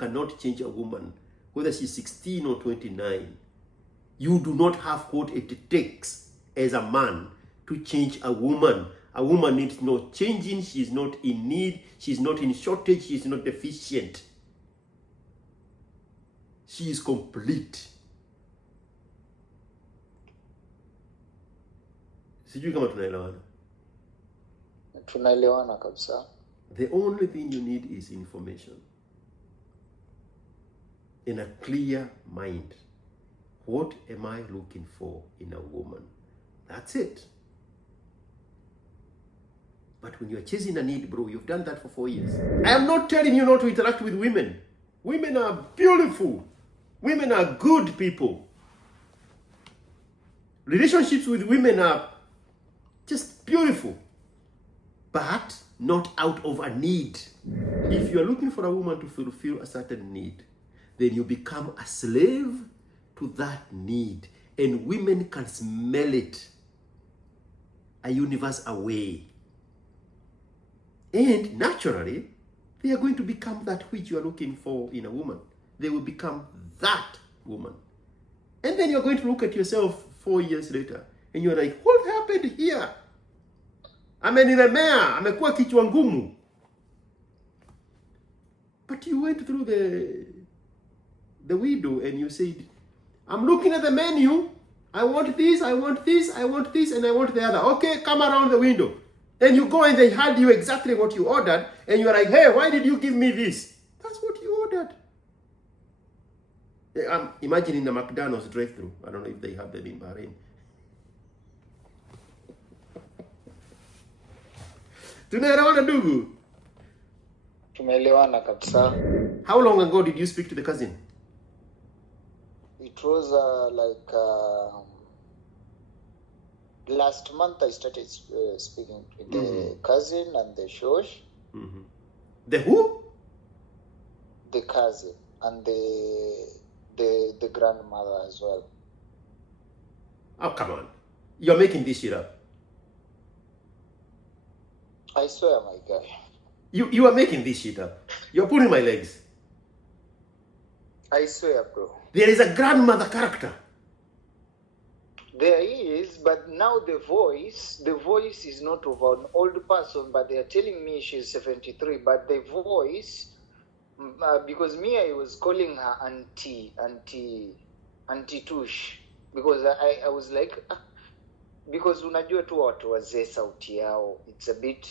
cannot change a woman, whether she's 16 or 29. You do not have what it takes as a man to change a woman. A woman needs no changing. She's not in need. She's not in shortage. She's not deficient. She is complete. Sijui kama tunaelewana. Tunaelewana kabisa. The only thing you need is information. In a clear mind. What am I looking for in a woman? That's it. But when you're chasing a need, bro, you've done that for 4 years. I am not telling you not to interact with women. Women are beautiful. Women are good people. Relationships with women are just beautiful. But not out of a need. If you are looking for a woman to fulfill a certain need, then you become a slave to that need. And women can smell it a universe away. And naturally, they are going to become that which you are looking for in a woman. They will become that woman. And then you're going to look at yourself 4 years later and you're like, what happened here? Amenilemea, amekuwa kichwa ngumu. But you went through the window and you said, I'm looking at the menu. I want this, I want this, I want this, and I want the other. Okay, come around the window. Then you go and they hand you exactly what you ordered, and you're like, hey, why did you give me this? That's what you ordered. I'm imagining the McDonald's drive-thru. I don't know if they have them in Bahrain. Tunaelewana ndugu? Tumeelewana kabisa. How long ago did you speak to the cousin? It was last month I started speaking to the cousin and the shosh. Mm-hmm. The who? The cousin and the grandmother as well. Oh, come on. You're making this shit up. I swear, my guy. You are making this shit up. You're pulling my legs. I swear, bro. There is a grandmother character. There is, but now the voice is not of an old person, but they are telling me she's 73. But the voice, because me, I was calling her Auntie Tush, because I was like, because unajua tu watu wazee sauti yao, it's a bit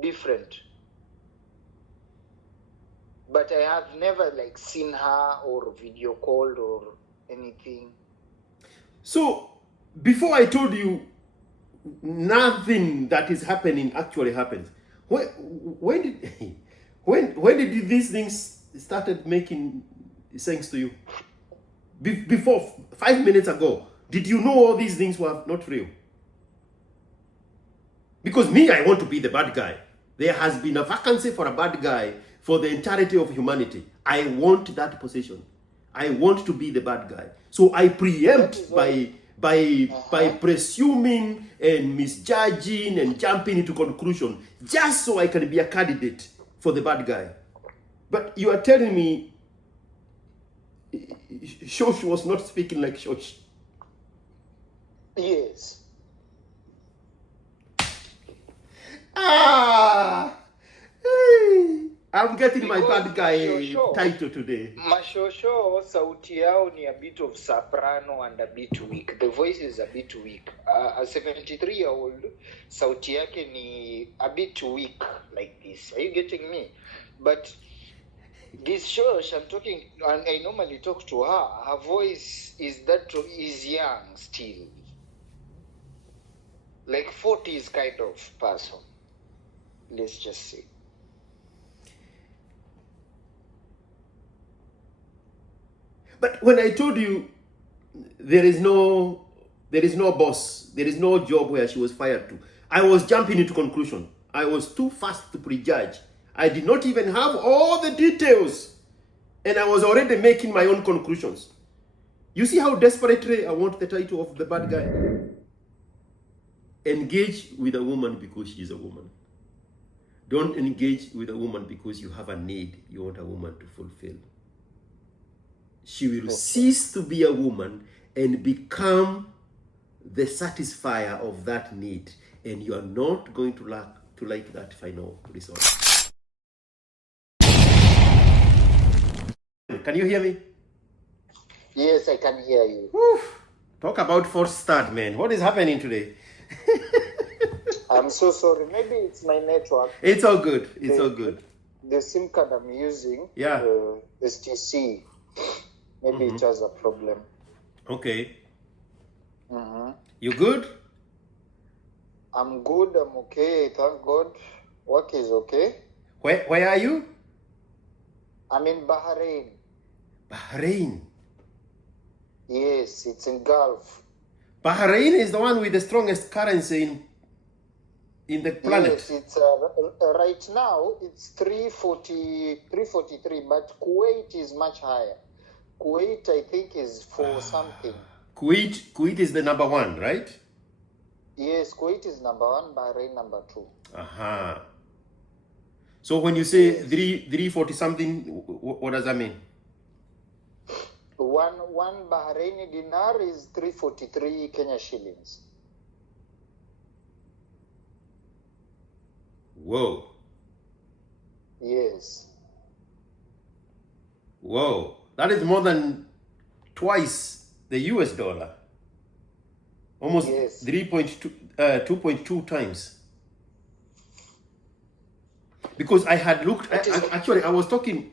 different. But I have never seen her or video called or anything. So, before I told you, nothing that is happening actually happens. When did these things started making sense to you? Before 5 minutes ago, did you know all these things were not real? Because me, I want to be the bad guy. There has been a vacancy for a bad guy for the entirety of humanity. I want that position. I want to be the bad guy. So I preempt by presuming and misjudging and jumping into conclusion just so I can be a candidate for the bad guy. But you are telling me Shosh was not speaking like Shosh. Yes. Hey, I'm getting Because my bad guy Shosho, title today. Mashosho, sauti yao ni a bit of soprano and a bit weak. The voice is a bit weak. A 73-year-old, sauti yake ni a bit weak like this. Are you getting me? But this Shosh, I'm talking, and I normally talk to her. Her voice is young still. Like 40s kind of person. Let's just say. But when I told you there is no boss, there is no job where she was fired to, I was jumping into conclusion. I was too fast to prejudge. I did not even have all the details. And I was already making my own conclusions. You see how desperately I want the title of the bad guy? Engage with a woman because she's a woman. Don't engage with a woman because you have a need you want a woman to fulfill. She will cease to be a woman and become the satisfier of that need, and you are not going to like that final result. Can you hear me? Yes, I can hear you. Whew. Talk about false start, man. What is happening today? I'm so sorry. Maybe it's my network. It's all good. It's all good. The SIM card I'm using, Yeah. STC, maybe it has a problem. Okay. Mm-hmm. You good? I'm good. I'm okay. Thank God. Work is okay. Where are you? I'm in Bahrain. Bahrain. Yes, it's in Gulf. Bahrain is the one with the strongest currency in the planet. Yes, it's right now it's 343, but Kuwait is much higher. Kuwait, I think, is for something. Kuwait is the number one, right? Yes, Kuwait is number one, Bahrain number two. Aha. So when you say 340 something, what does that mean? One Bahraini dinar is 343 Kenya shillings. Whoa. Yes. Whoa. That is more than twice the US dollar. Almost 2.2 times. Because I had looked actually I was talking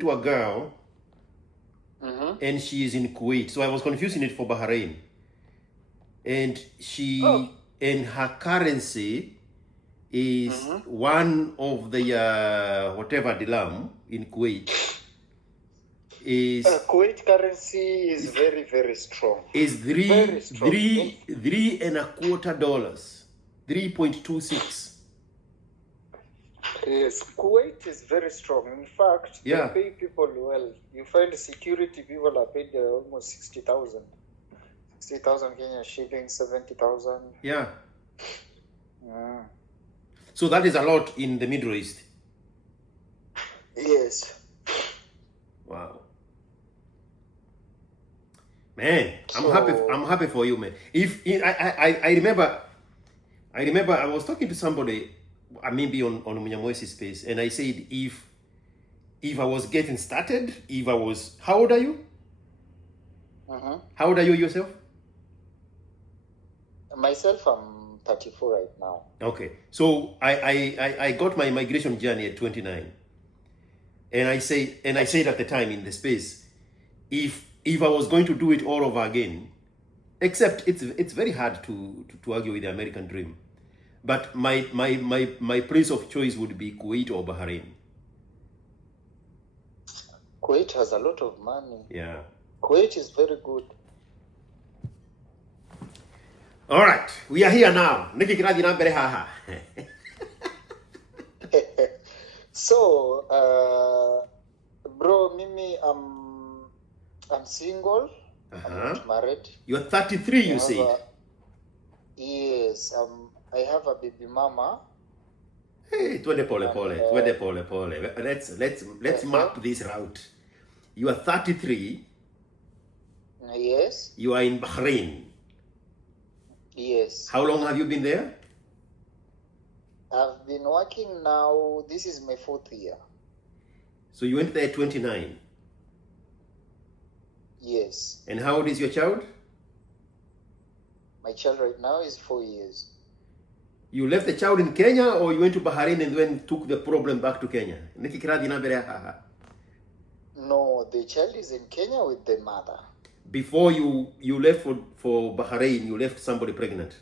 to a girl, and she is in Kuwait, so I was confusing it for Bahrain. And and her currency is one of the whatever dirham in Kuwait is Kuwait currency is very, very strong. Is Very strong. $3.25, 3.26. Yes, Kuwait is very strong. In fact, they pay people well. You find security people are paid almost 60,000. 60,000 Kenya shillings, 70,000. Yeah. So that is a lot in the Middle East. Yes. Wow. Man, I'm happy for you, man. I remember I was talking to somebody, maybe on Munyamoisi's space, and I said if I was getting started, how old are you? How old are you yourself? Myself, I'm 34 right now. Okay, so I got my migration journey at 29, and I said at the time in the space, if I was going to do it all over again, except it's very hard to argue with the American dream, but my place of choice would be Kuwait or Bahrain. Kuwait has a lot of money. Yeah. Kuwait is very good. All right, we are here now. So, bro, Mimi, I'm single. I'm not married. You're 33, you said. Yes, I have a baby mama. Hey, let's map this route. You are 33. Yes. You are in Bahrain. Yes. How long have you been there? I've been working now. This is my 4th year. So you went there at 29. Yes. And how old is your child? My child right now is 4 years. You left the child in Kenya, or you went to Bahrain and then took the problem back to Kenya? No, the child is in Kenya with the mother. Before you left for Bahrain, you left somebody pregnant.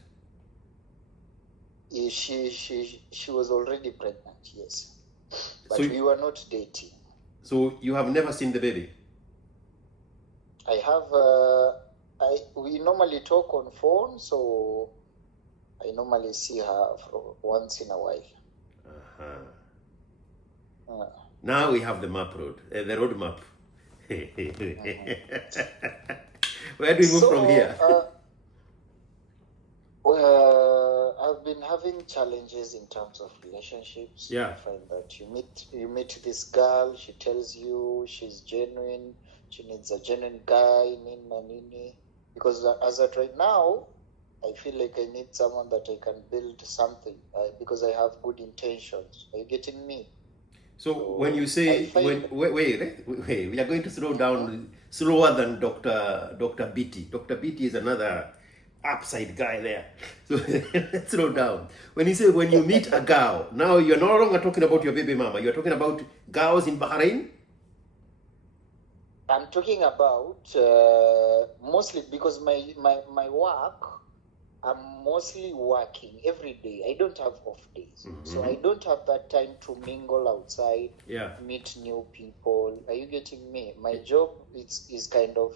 She was already pregnant, yes. But so we were not dating. So you have never seen the baby? I have. We normally talk on phone, so I normally see her once in a while. Now we have the map road, the road map. Where do we move from here? I've been having challenges in terms of relationships. Yeah. I find that you meet this girl, she tells you she's genuine, she needs a genuine guy, nini. Because as at right now, I feel like I need someone that I can build something because I have good intentions. Are you getting me? So when you say wait, we are going to slow down slower than Dr. Beatty. Dr. Beatty is another upside guy there. So let's slow down. When you say when you meet a girl, now you're no longer talking about your baby mama. You're talking about girls in Bahrain. I'm talking about mostly because my work, I'm mostly working every day. I don't have off days. So I don't have that time to mingle outside, meet new people. Are you getting me? My job is kind of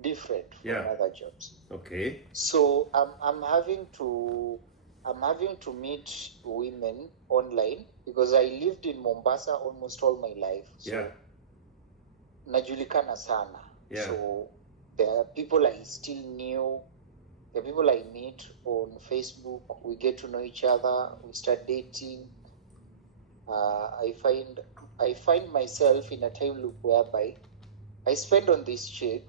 different from other jobs. Okay. So I'm having to meet women online because I lived in Mombasa almost all my life. So najulikana sana. So there are people I still knew. The people I meet on Facebook, we get to know each other, we start dating. I find myself in a time loop whereby I spend on this chick.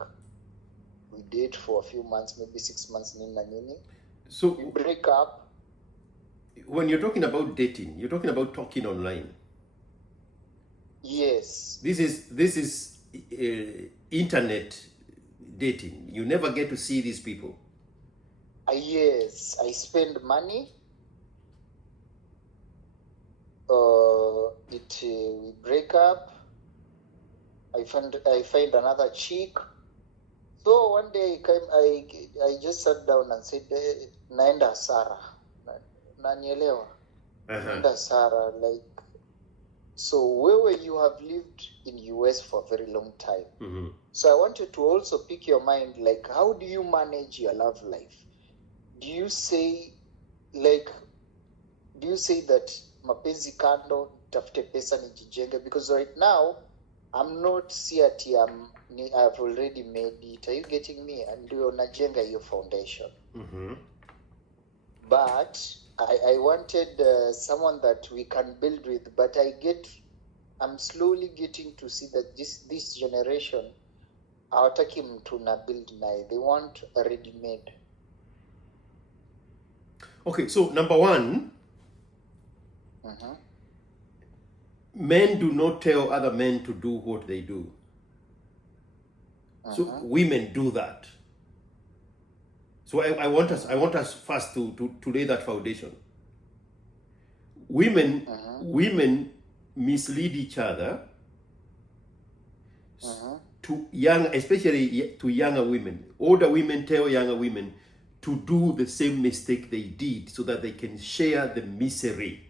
We date for a few months, maybe 6 months, nini. So we break up. When you're talking about dating, you're talking about talking online. Yes. This is internet dating. You never get to see these people. Yes, I spend money. We break up. I find another chick. So one day I just sat down and said, naenda Sara. Nanielewa. Naenda Sara, like, so where you have lived in US for a very long time. So I wanted to also pick your mind, like, how do you manage your love life? Do you say that mapenzi kando, tafute pesa nijijenge? Because right now, I'm not CRT, I've already made it. Are you getting me? And ndio najenga your foundation. But I wanted someone that we can build with, but I'm slowly getting to see that this generation, hawataki mtu na build naye. They want a ready-made. Okay, so number one, men do not tell other men to do what they do. So women do that. So I want us first to lay that foundation. Women mislead each other to especially to younger women. Older women tell younger women to do the same mistake they did so that they can share the misery.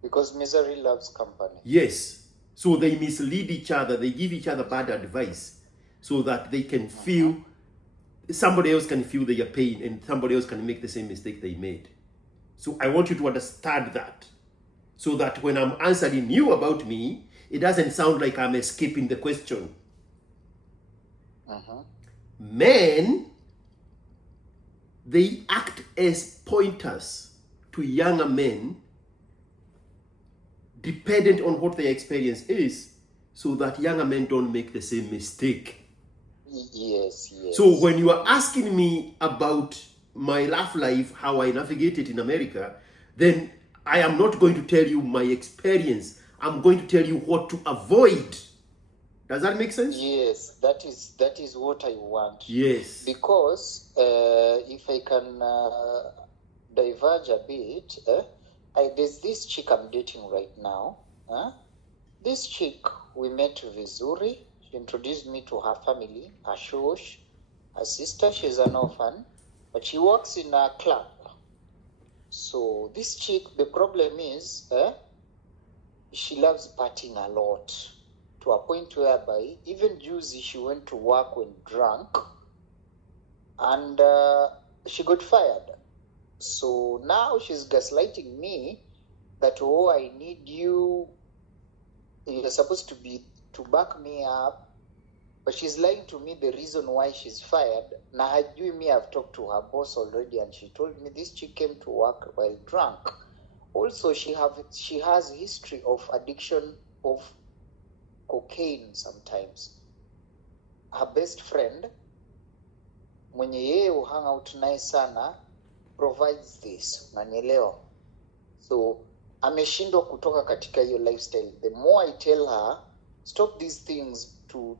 Because misery loves company. Yes. So they mislead each other, they give each other bad advice so that they can feel, somebody else can feel their pain and somebody else can make the same mistake they made. So I want you to understand that. So that when I'm answering you about me, it doesn't sound like I'm escaping the question. Men, they act as pointers to younger men dependent on what their experience is, so that younger men don't make the same mistake. Yes. So when you are asking me about my love life, how I navigated in America, then I am not going to tell you my experience. I'm going to tell you what to avoid. Does that make sense? Yes, that is what I want. Yes. Because if I can diverge a bit, there's this chick I'm dating right now. This chick, we met vizuri. She introduced me to her family, her shosh, her sister. She's an orphan, but she works in a club. So this chick, the problem is, she loves partying a lot, to a point whereby even Juicy, she went to work when drunk, and she got fired. So now she's gaslighting me that, I need you. You're supposed to back me up. But she's lying to me the reason why she's fired. Now, hajui me, I've talked to her boss already, and she told me this chick came to work while drunk. Also, she has history of addiction of cocaine sometimes. Her best friend, mwenye yeye hang out naye sana, provides this. Unanielewa? So, ameshindwa kutoka katika hiyo lifestyle. The more I tell her, stop these things to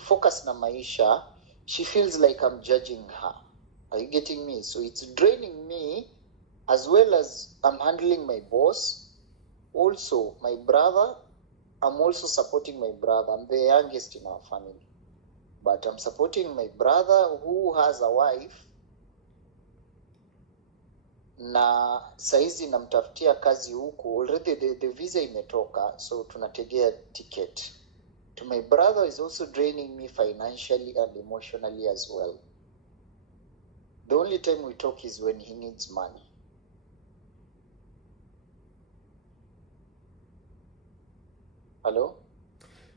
focus na maisha, she feels like I'm judging her. Are you getting me? So it's draining me as well as I'm handling my boss. Also, my brother, I'm also supporting my brother. I'm the youngest in our family. But I'm supporting my brother who has a wife. Na saizi namtafutia kazi huku. Already the visa imetoka, so tunategea ticket. To my brother is also draining me financially and emotionally as well. The only time we talk is when he needs money. Hello?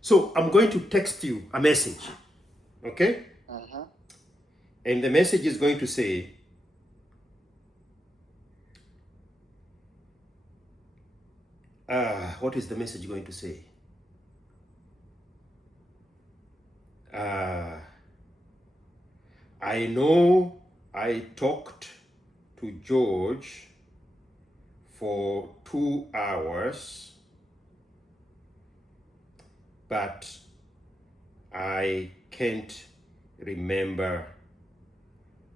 So I'm going to text you a message, okay? Uh-huh. And the message is going to say, what is the message going to say? I know I talked to George for 2 hours, but I can't remember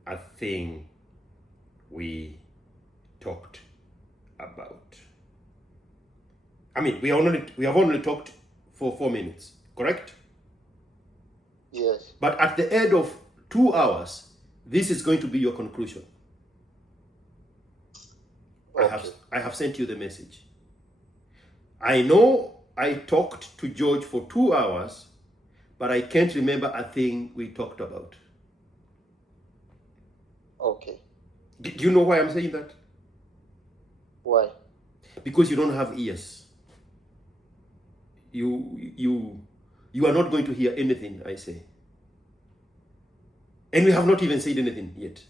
a thing we talked about. I mean, we have only talked for 4 minutes, correct? Yes. But at the end of 2 hours, this is going to be your conclusion. Okay. I have sent you the message. I know I talked to George for 2 hours, but I can't remember a thing we talked about. Okay. Do you know why I'm saying that? Why? Because you don't have ears. You are not going to hear anything I say. And we have not even said anything yet.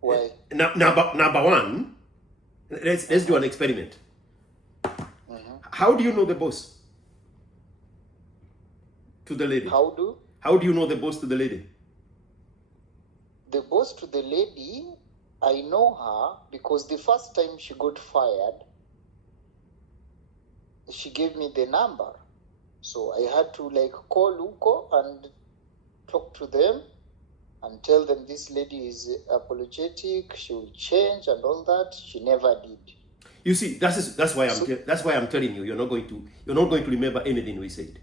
Why? Number one, let's do an experiment. Uh-huh. How do you know the boss to the lady? How do? How do you know the boss to the lady? The boss to the lady, I know her because the first time she got fired, she gave me the number. So I had to call Uko and talk to them and tell them this lady is apologetic, she will change and all that. She never did. You see, that's why I'm telling you, you're not going to remember anything we said.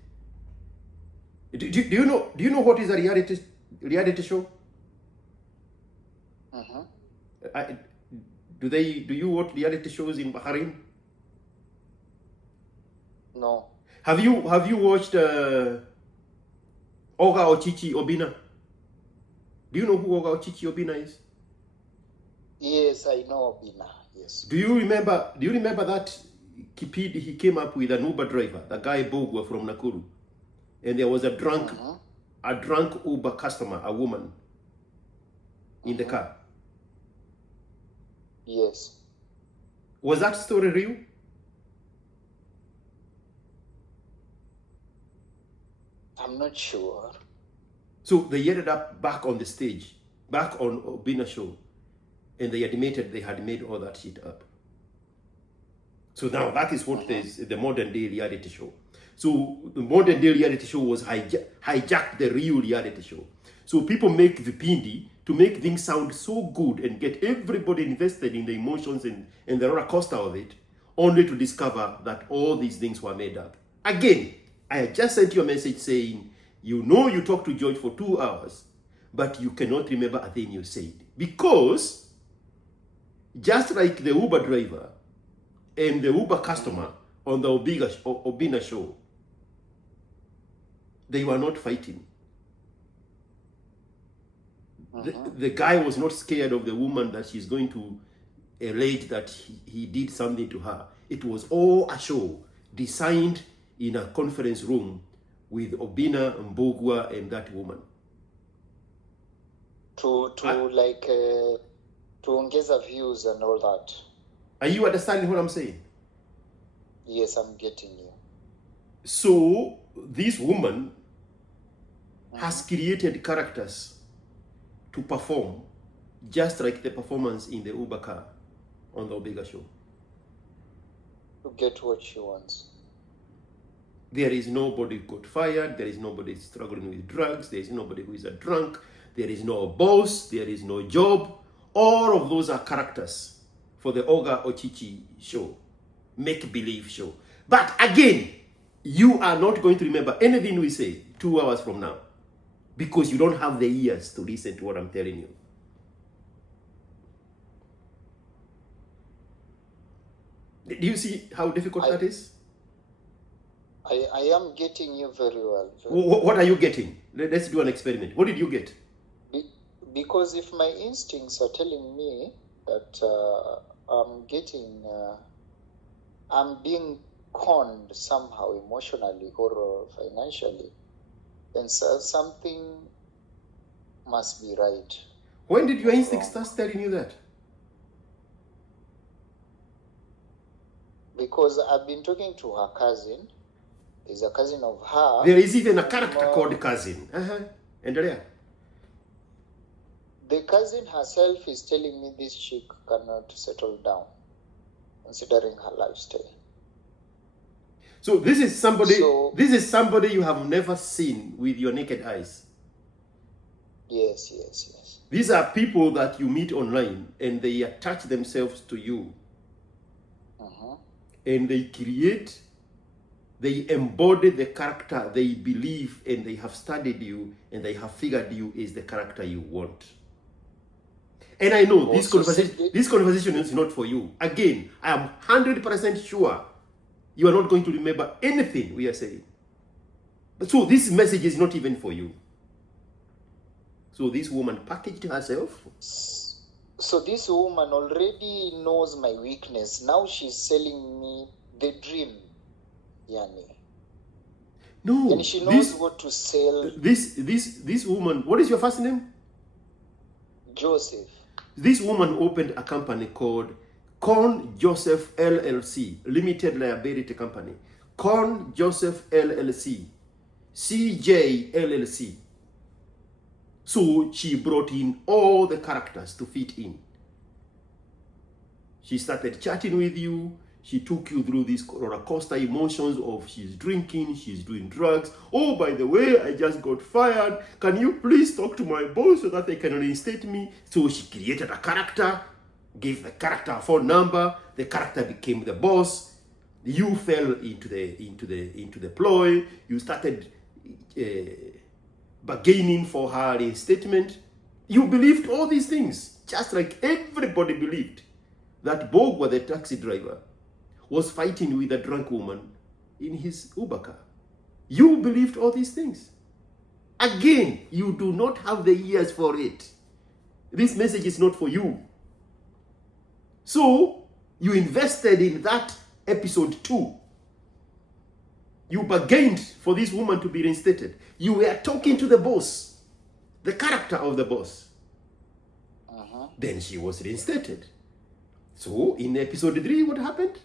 Do you know what is a reality show? Uh-huh. Do you watch reality shows in Bahrain? No. Have you watched Oga Ochichi Obina? Do you know who Oga Ochichi Obina is? Yes, I know Obina. Yes. Do you remember that Kipidi, he came up with an Uber driver, the guy Bogwa from Nakuru, and there was a drunk Uber customer, a woman, in the car. Yes. Was that story real? I'm not sure. So they ended up back on the stage, back on Obina show, and they admitted they had made all that shit up. So now that is what is the modern day reality show. So the modern day reality show was hijacked the real reality show. So people make Vipindi to make things sound so good and get everybody invested in the emotions and the roller coaster of it, only to discover that all these things were made up. Again, I just sent you a message saying, you know you talked to George for 2 hours, but you cannot remember a thing you said. Because, just like the Uber driver and the Uber customer on the Obina show, they were not fighting. The guy was not scared of the woman that she's going to allege that he did something to her. It was all a show designed in a conference room with Obina, Mbugua, and that woman. To ongeza views and all that. Are you understanding what I'm saying? Yes, I'm getting you. So this woman has created characters to perform just like the performance in the Uber car on the Omega show. To get what she wants. There is nobody got fired. There is nobody struggling with drugs. There is nobody who is a drunk. There is no boss. There is no job. All of those are characters for the Oga Ochichi show, make-believe show. But again, you are not going to remember anything we say 2 hours from now because you don't have the ears to listen to what I'm telling you. Do you see how difficult that is? I am getting you very well. What are you getting? Let's do an experiment. What did you get? Because if my instincts are telling me that I'm being conned somehow emotionally or financially, then something must be right. When did your instincts start telling you that? Because I've been talking to her cousin. There's a cousin of her. There is even a character called cousin. Endelea. The cousin herself is telling me this chick cannot settle down, considering her lifestyle. So this is somebody you have never seen with your naked eyes. Yes. These are people that you meet online and they attach themselves to you. And they embody the character they believe, and they have studied you and they have figured you is the character you want. And I know this conversation is not for you. Again, I am 100% sure you are not going to remember anything we are saying. But so this message is not even for you. So this woman packaged herself. So this woman already knows my weakness. Now she's selling me the dream, Yani. No. And she knows what to sell. This woman, what is your first name? Joseph. This woman opened a company called Con Joseph LLC, Limited Liability Company. Con Joseph LLC, CJ LLC. So she brought in all the characters to fit in. She started chatting with you. She took you through these roller coaster emotions of she's drinking, she's doing drugs. Oh, by the way, I just got fired. Can you please talk to my boss so that they can reinstate me? So she created a character, gave the character a phone number. The character became the boss. You fell into the ploy. You started bargaining for her reinstatement. You believed all these things, just like everybody believed that Bogwa, the taxi driver, was fighting with a drunk woman in his Uber car. You believed all these things. Again, you do not have the ears for it. This message is not for you. So, you invested in that episode 2. You bargained for this woman to be reinstated. You were talking to the boss, the character of the boss. Then she was reinstated. So, in episode 3, what happened?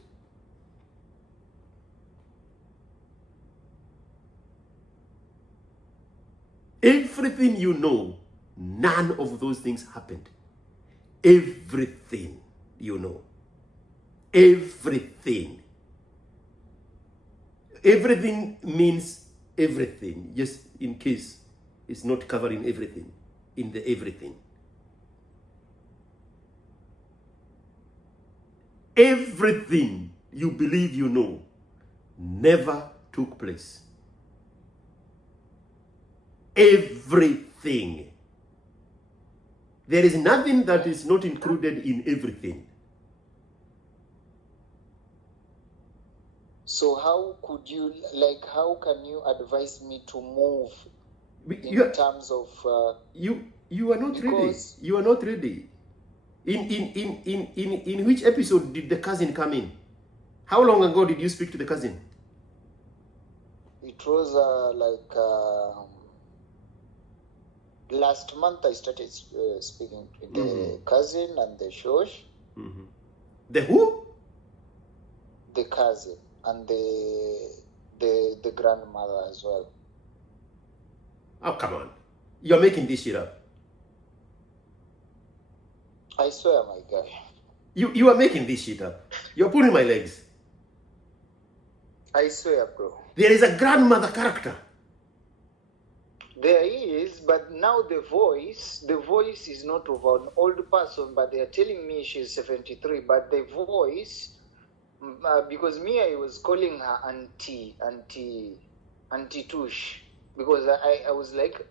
Everything you know, none of those things happened. Everything you know. Everything. Everything means everything, just in case it's not covering everything, in the everything. Everything you believe you know never took place. Everything. There is nothing that is not included in everything. So how can you advise me to move terms of... You are not ready. You are not ready. In which episode did the cousin come in? How long ago did you speak to the cousin? It was last month I started speaking to the cousin and the shosh. The who? The cousin and the grandmother as well. Oh, come on. You're making this shit up. I swear, my guy. You are making this shit up. You're pulling my legs. I swear, bro. There is a grandmother character. There is, but now the voice is not of an old person, but they are telling me she's 73. But the voice, because me, I was calling her Auntie Tush, because I was like,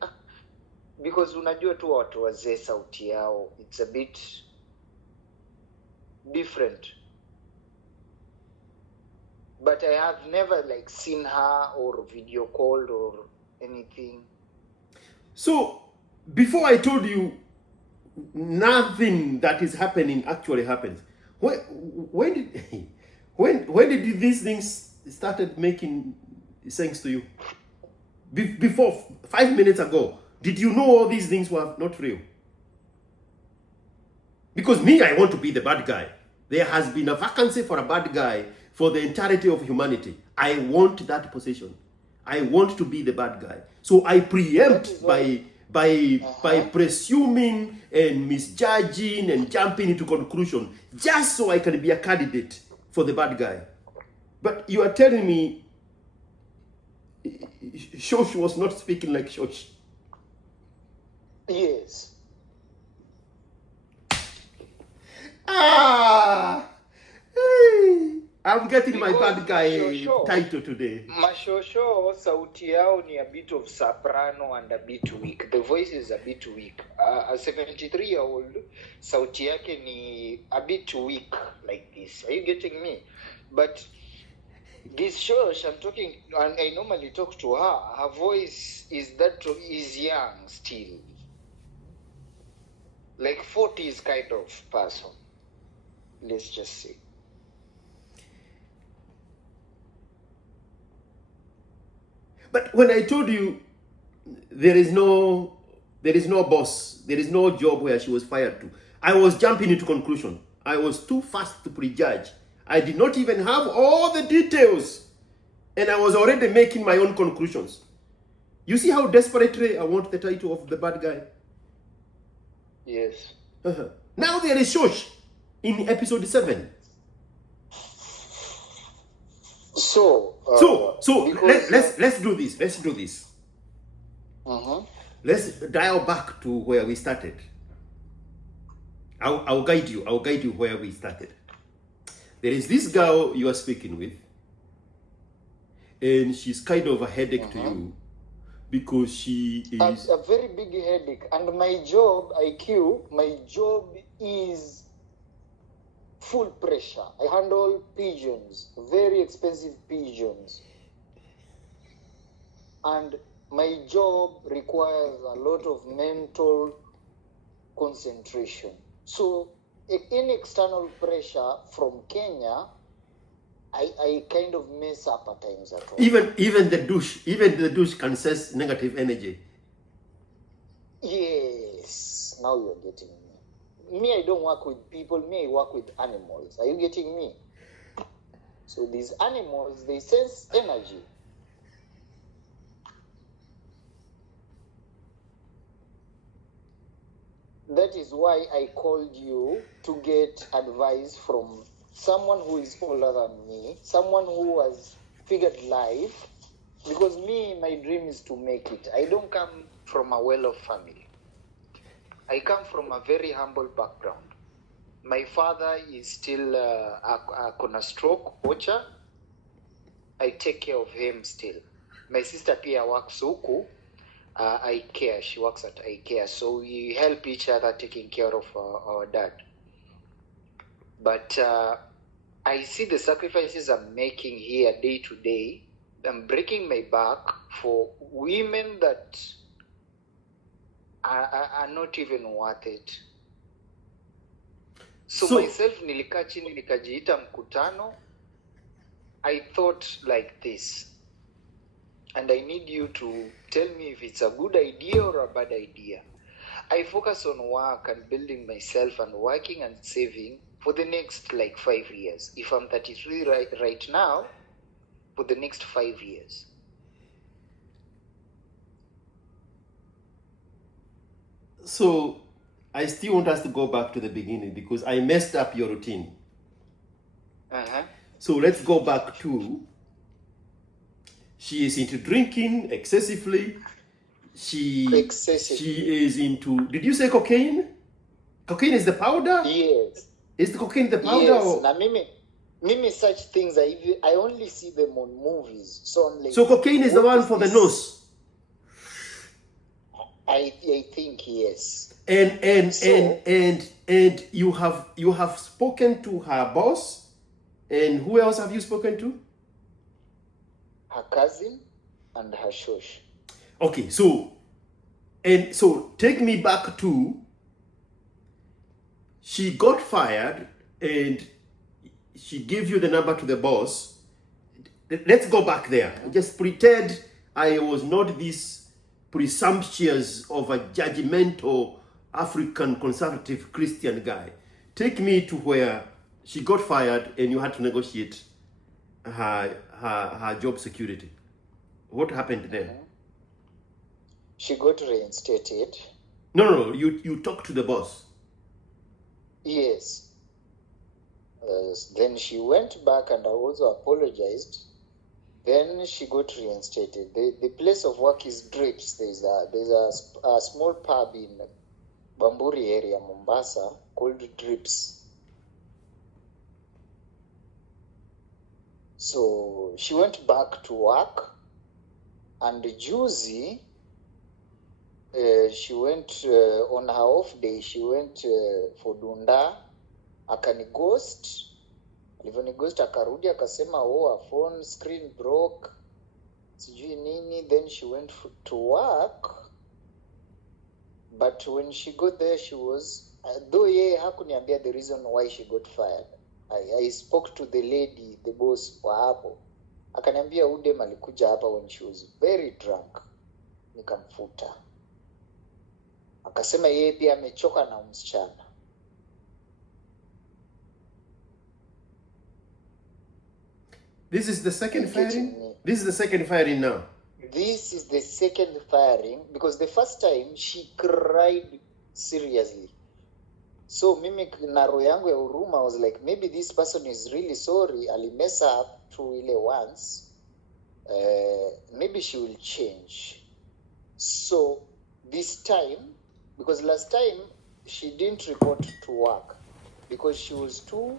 because unajua tu watu wazee sauti yao, it's a bit different. But I have never like seen her or video called or anything. So, before I told you, nothing that is happening actually happens. When did these things started making sense to you? Before 5 minutes ago, did you know all these things were not real? Because me, I want to be the bad guy. There has been a vacancy for a bad guy for the entirety of humanity. I want that position. I want to be the bad guy. So I preempt by presuming and misjudging and jumping into conclusion just so I can be a candidate for the bad guy. But you are telling me Shosh was not speaking like Shosh. Yes. Hey, I'm getting Because my bad guy Shosho, title today. Mashosho, sauti yao ni a bit of soprano and a bit weak. The voice is a bit weak. A 73-year-old, sauti yake ni a bit weak like this. Are you getting me? But this Shosh, I'm talking, and I normally talk to her. Her voice is young still. Like 40s kind of person. Let's just say. But when I told you there is no boss, there is no job where she was fired to, I was jumping into conclusion. I was too fast to prejudge. I did not even have all the details. And I was already making my own conclusions. You see how desperately I want the title of the bad guy? Yes. Now there is Shosh in episode 7. So let's do this. Let's do this. Let's dial back to where we started. I'll guide you. I'll guide you where we started. There is this girl you are speaking with, and she's kind of a headache to you because she is a very big headache. And my job, my job is full pressure. I handle pigeons, very expensive pigeons. And my job requires a lot of mental concentration. So any external pressure from Kenya, I kind of mess up at times at all. even the douche can sense negative energy. Yes, now you're getting me. Me, I don't work with people. Me, I work with animals. Are you getting me? So these animals, they sense energy. That is why I called you to get advice from someone who is older than me, someone who has figured life. Because me, my dream is to make it. I don't come from a well-off family. I come from a very humble background. My father is still on a stroke, Ocha. I take care of him still. My sister Pia works huku. I care. She works at I care. So we help each other taking care of our dad. But I see the sacrifices I'm making here day to day. I'm breaking my back for women that are not even worth it. So myself, nilikaa chini nikajiita mkutano. I thought like this. and I need you to tell me if it's a good idea or a bad idea. I focus on work and building myself and working and saving for the next like 5 years. If I'm 33 right now, for the next 5 years. So I still want us to go back to the beginning because I messed up your routine. So let's go back to, she is into drinking excessively. She is into, did you say cocaine? Cocaine is the powder? Yes. Is the cocaine the powder? Yes. Or? Now, mimi such things, I only see them on movies. So I'm like, so cocaine is the one for the nose? I think yes. And you have spoken to her boss, and who else have you spoken to? Her cousin and her shosh. Okay, so take me back to, she got fired and she gave you the number to the boss. Let's go back there. Just pretend I was not this presumptuous of a judgmental African conservative Christian guy. Take me to where she got fired and you had to negotiate her job security. What happened then? She got reinstated. No. You talked to the boss. Yes. Then she went back and I also apologized. Then she got reinstated. The place of work is Drips. There's a small pub in Bamburi area, Mombasa, called Drips. So she went back to work, and Juicy, she went on her off day, she went for Dunda, akanighost. Alivyonighost akarudi akasema her phone screen broke, sijui nini. Then she went to work, but when she got there she was, though hakuniambia the reason why she got fired. I spoke to the lady, the boss wa hapo, akaniambia udem alikuja hapa when she was very drunk, nikamfuta. Akasema yeye pia amechoka na msichana. This is the second firing? This is the second firing now? This is the second firing, because the first time she cried seriously. So mimi na roho yangu ya huruma, I was like, maybe this person is really sorry, alimess up to ile once, maybe she will change. So this time, because last time she didn't report to work because she was too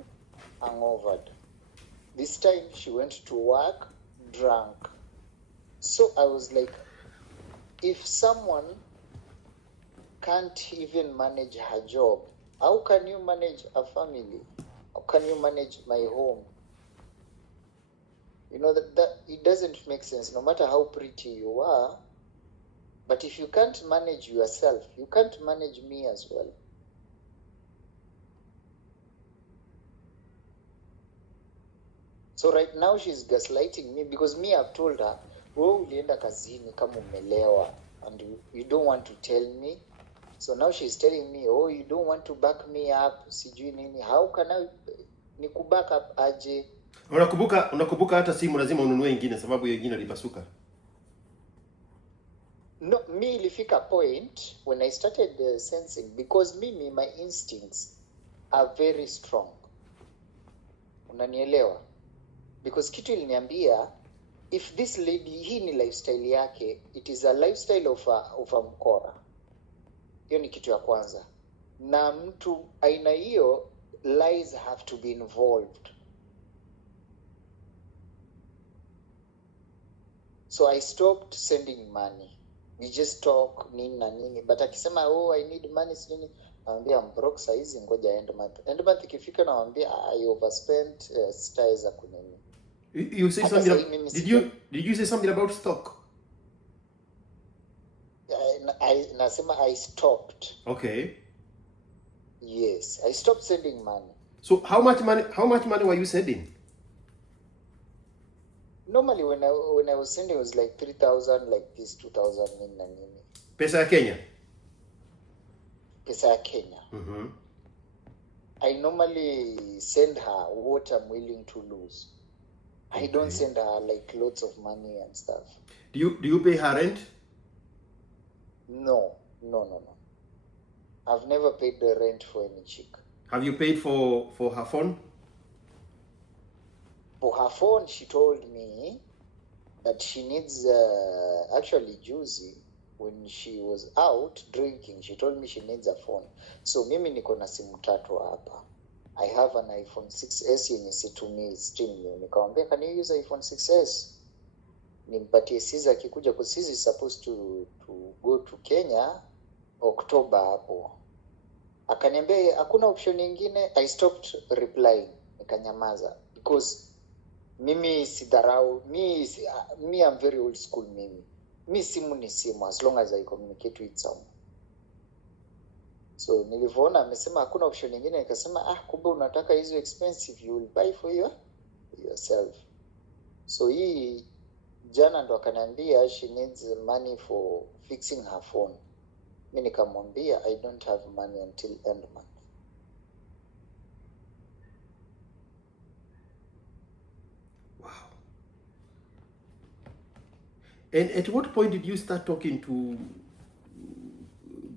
hungover. This time she went to work drunk. So I was like, if someone can't even manage her job, how can you manage a family? How can you manage my home? You know, that it doesn't make sense, no matter how pretty you are. But if you can't manage yourself, you can't manage me as well. So right now she's gaslighting me, because me, I've told her, ulienda kazini kama umelewa and you don't want to tell me. So now she's telling me, you don't want to back me up, sijui nini. How can I back up aje? Unakumbuka hata simu lazima ununue ingine sababu hiyo ingine ilipasuka. No, me ilifika point when I started sensing, because my instincts are very strong. Unanielewa? Because kitu iliniambia, if this lady, hii ni lifestyle yake, it is a lifestyle of a mkora. Hiyo ni kitu ya kwanza. Na mtu aina hiyo, lies have to be involved. So I stopped sending money. We just talk nini na nini. But akisema, I need money, nini, naambia I'm broke saizi, ngoja end month. End month ikifika naambia I overspent, stai za kunini. You say something did you say something about stock? Nasema I stopped. Okay. Yes, I stopped sending money. So how much money were you sending? Normally when I was sending, it was like 3,000, like this 2,000 nini na nini. Pesa ya Kenya. Pesa ya Kenya. Mm-hmm. I normally send her what I'm willing to lose. I don't send her like lots of money and stuff. Do you pay her rent? No. I've never paid the rent for any chick. Have you paid for her phone? For her phone, she told me that she needs, actually juicy, when she was out drinking, she told me she needs a phone. So mimi niko na simu tatu hapa. I have an iPhone 6S yenye situmii stream. Nikamwambia, can you use iPhone 6S? Nimpatie Siza akikuja, because Siza is supposed to go to Kenya October hapo. Akaniambia hakuna option nyingine. I stopped replying. Nikanyamaza because mimi sidharau, me I'm very old school mimi. Mi simu ni simu as long as I communicate with someone. So nilivyoona amesema hakuna option nyingine, nikasema kumbe unataka hizo expensive, you will buy for yourself. So hii jana ndo akaniambia she needs money for fixing her phone. Mimi nikamwambia I don't have money until end month. Wow. And at what point did you start talking to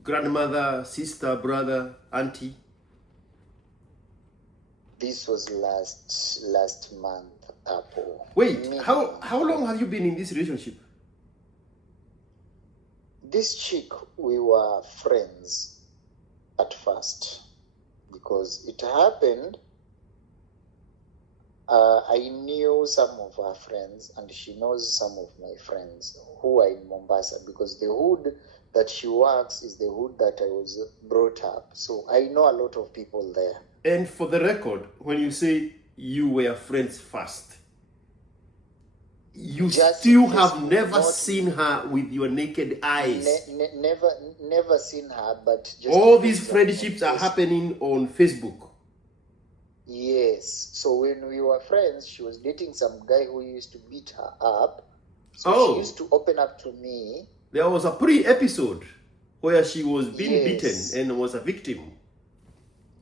grandmother, sister, brother, auntie? This was last month, Apple. Wait, how long have you been in this relationship? This chick, we were friends at first because it happened. I knew some of her friends and she knows some of my friends who are in Mombasa, because the hood that she works is the hood that I was brought up. So I know a lot of people there. And for the record, when you say you were friends first, you still have never seen her with your naked eyes. Never seen her, but just all these friendships are happening on Facebook. Yes. So when we were friends, she was dating some guy who used to beat her up. So she used to open up to me. There was a pre-episode where she was being beaten and was a victim.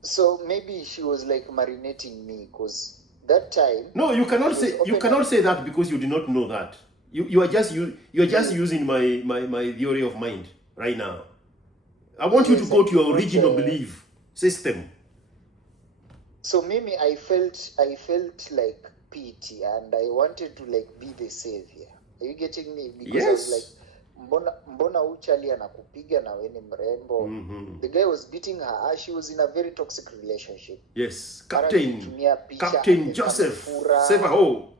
So maybe she was like marinating me, because that time. No, you cannot say that because you did not know that. You are just using my theory of mind right now. I want you to go to your original belief system. So Mimi, I felt like pity and I wanted to like be the savior. Are you getting me? Because I was like, mbona uchali anakupiga na wewe ni mrembo. The guy was beating her. She was in a very toxic relationship. Yes, Captain Joseph Sevaho.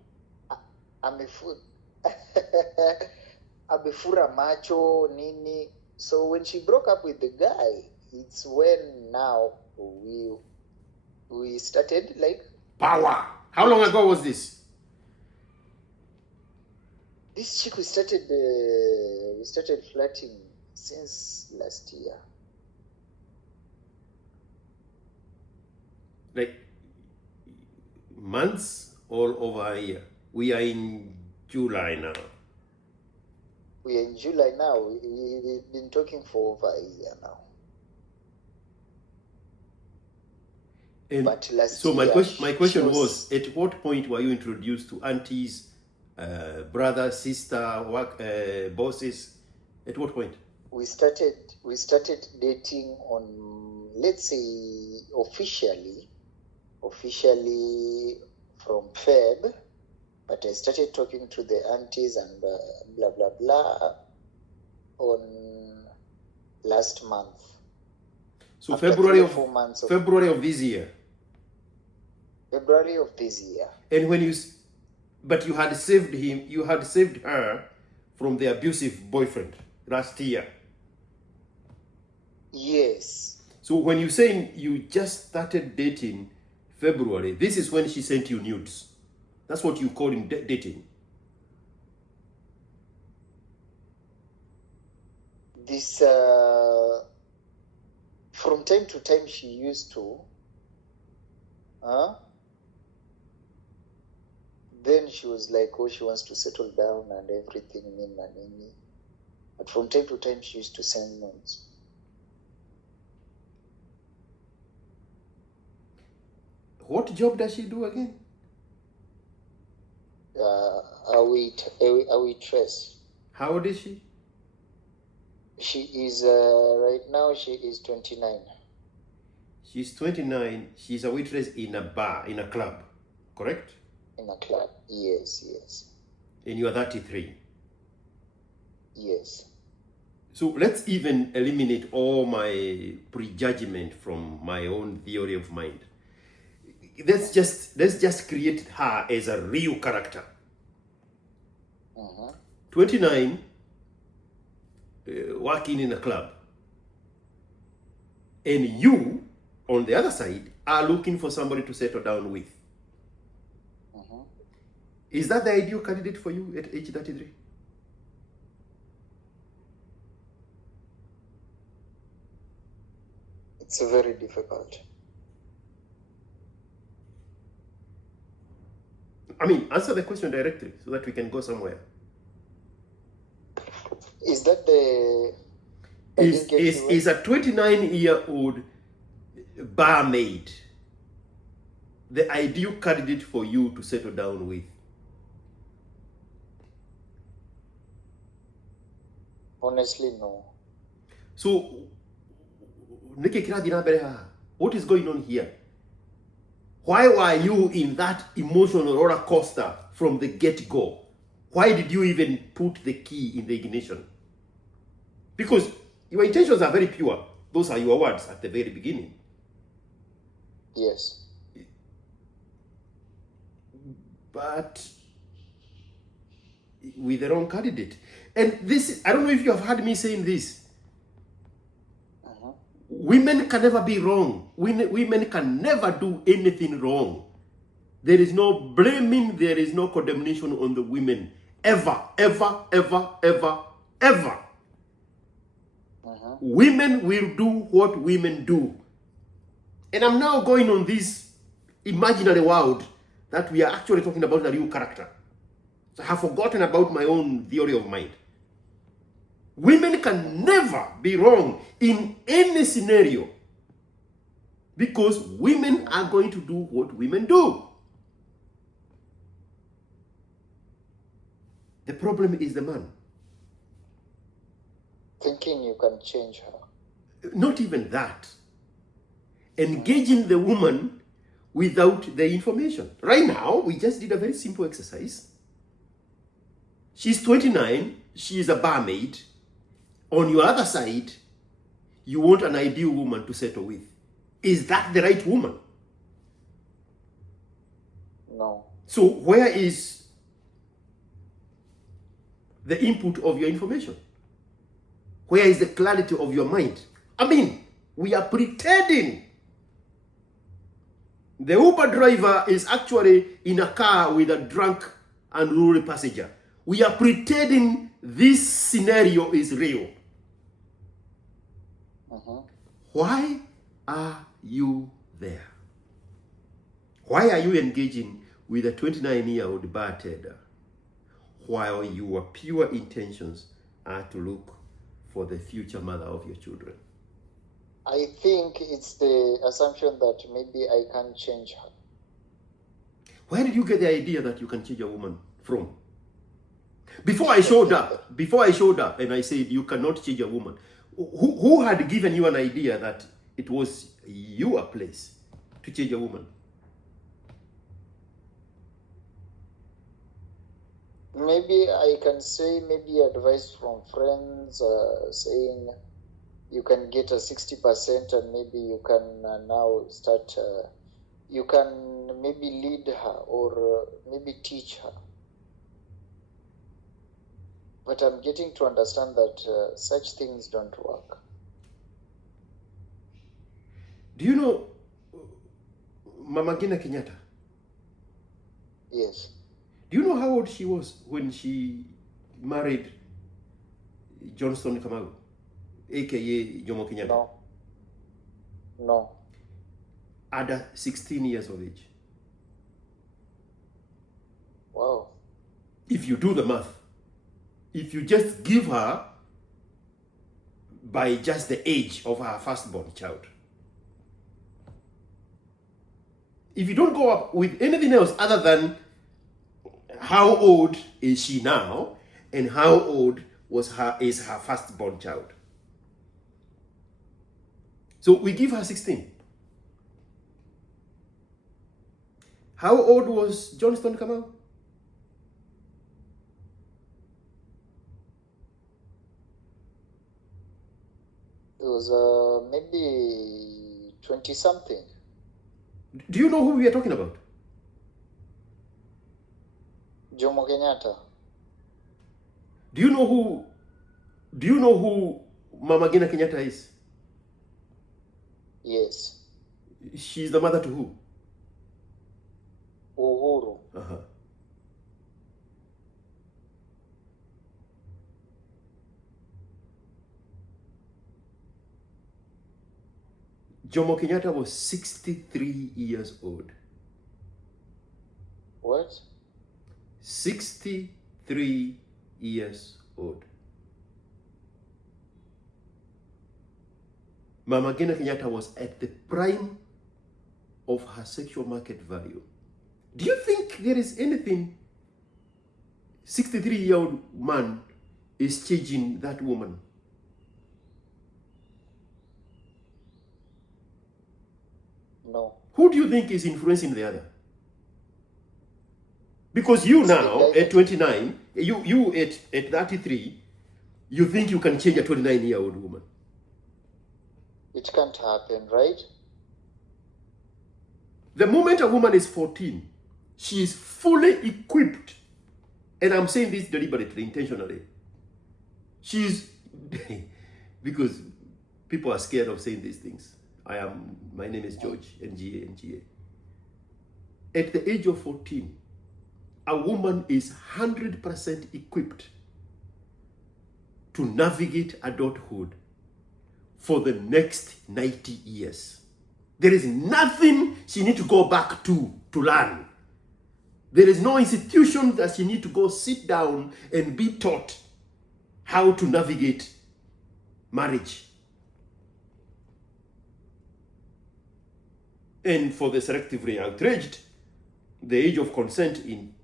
Amefura macho nini. So when she broke up with the guy, it's when now we started like power. How long ago was this? This chick we started flirting since last year. Like months or over a year? We are in July now. We are in July now. We've been talking for over a year now. And but last so year, my question was, at what point were you introduced to aunties, brother, sister, work, bosses? At what point? We started dating on, let's say, officially from Feb, but I started talking to the aunties and blah blah blah on last month. So February of this year. February of this year. And but you had saved her from the abusive boyfriend last year. Yes. So when you say you just started dating February, this is when she sent you nudes. That's what you call in dating. This from time to time she used to then she was like, oh, she wants to settle down and everything, nini. But from time to time, she used to send notes. What job does she do again? A waitress. How old is she? She is, right now, she is 29. She's 29. She's a waitress in a bar, in a club, correct? In a club. Yes. And you are 33. Yes. So let's even eliminate all my prejudgment from my own theory of mind. Let's just create her as a real character. 29, working in a club. And you, on the other side, are looking for somebody to settle down with. Is that the ideal candidate for you at age 33? It's very difficult. I mean, answer the question directly so that we can go somewhere. Is that the... Is a 29-year-old barmaid the ideal candidate for you to settle down with? Honestly, no. So, what is going on here? Why were you in that emotional roller coaster from the get-go? Why did you even put the key in the ignition? Because your intentions are very pure. Those are your words at the very beginning. Yes. But with the wrong candidate. And this, I don't know if you have heard me saying this. Women can never be wrong. Women can never do anything wrong. There is no blaming, there is no condemnation on the women. Ever. Women will do what women do. And I'm now going on this imaginary world that we are actually talking about the real character. So I have forgotten about my own theory of mind. Women can never be wrong in any scenario because women are going to do what women do. The problem is the man. Thinking you can change her. Not even that. Engaging the woman without the information. Right now, we just did a very simple exercise. She's 29. She is a barmaid. On your other side, you want an ideal woman to settle with. Is that the right woman? No. So where is the input of your information? Where is the clarity of your mind? I mean, we are pretending. The Uber driver is actually in a car with a drunk and unruly passenger. We are pretending this scenario is real. Why are you there? Why are you engaging with a 29-year-old bartender while your pure intentions are to look for the future mother of your children? I think it's the assumption that maybe I can change her. Where did you get the idea that you can change a woman from? Before I showed up and I said you cannot change a woman, who had given you an idea that it was your place to change a woman? Maybe I can say maybe advice from friends saying you can get a 60% and maybe you can now start, you can maybe lead her or maybe teach her. But I'm getting to understand that such things don't work. Do you know Mama Gina Kenyatta? Yes. Do you know how old she was when she married Johnston Kamau, aka Jomo Kenyatta? No. At 16 years of age. Wow. If you do the math, if you just give her by just the age of her firstborn child, if you don't go up with anything else other than how old is she now and how old is her firstborn child. So we give her 16. How old was Johnston Kamau? It was maybe 20 something. Do you know who we are talking about? Jomo Kenyatta. Do you know who Mama Gina Kenyatta is? Yes. She's the mother to who? Uhuru. Uh-huh. Jomo Kenyatta was 63 years old. What? 63 years old. Mama Gina Kenyatta was at the prime of her sexual market value. Do you think there is anything 63-year-old man is changing that woman? No. Who do you think is influencing the other? Because you now, at 29, you at 33, you think you can change a 29-year-old woman. It can't happen, right? The moment a woman is 14, she is fully equipped, and I'm saying this deliberately, intentionally. She's, because people are scared of saying these things. My name is George, NGA. At the age of 14, a woman is 100% equipped to navigate adulthood for the next 90 years. There is nothing she needs to go back to learn. There is no institution that she needs to go sit down and be taught how to navigate marriage. And for the selectively outraged, the age of consent in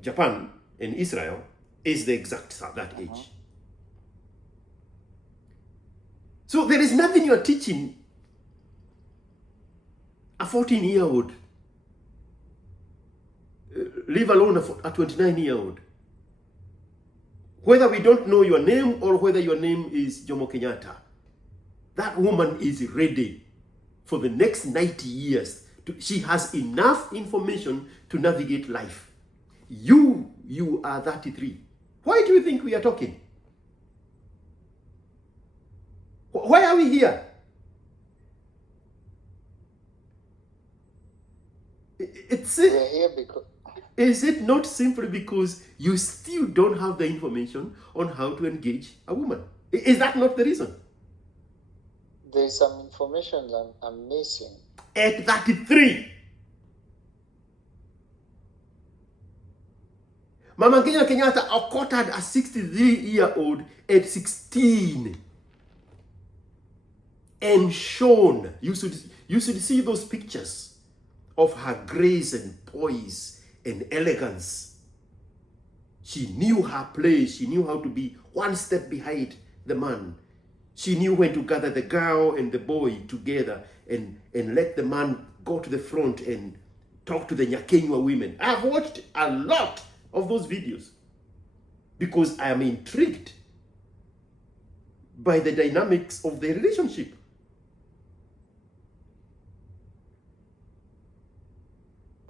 Japan and Israel is the exact that age. So there is nothing you are teaching a 14-year-old, leave alone a 29-year-old. Whether we don't know your name or whether your name is Jomo Kenyatta, that woman is ready for the next 90 years. She has enough information to navigate life. You are 33. Why do you think we are talking? Why are we here? We're here because... Is it not simply because you still don't have the information on how to engage a woman? Is that not the reason? There's some information I'm missing. At 33. Mama Gina Kenyatta courted a 63-year-old at 16. And shown, you should see those pictures of her grace and poise and elegance. She knew her place. She knew how to be one step behind the man. She knew when to gather the girl and the boy together and let the man go to the front and talk to the Nyakenywa women. I've watched a lot of those videos because I am intrigued by the dynamics of the relationship.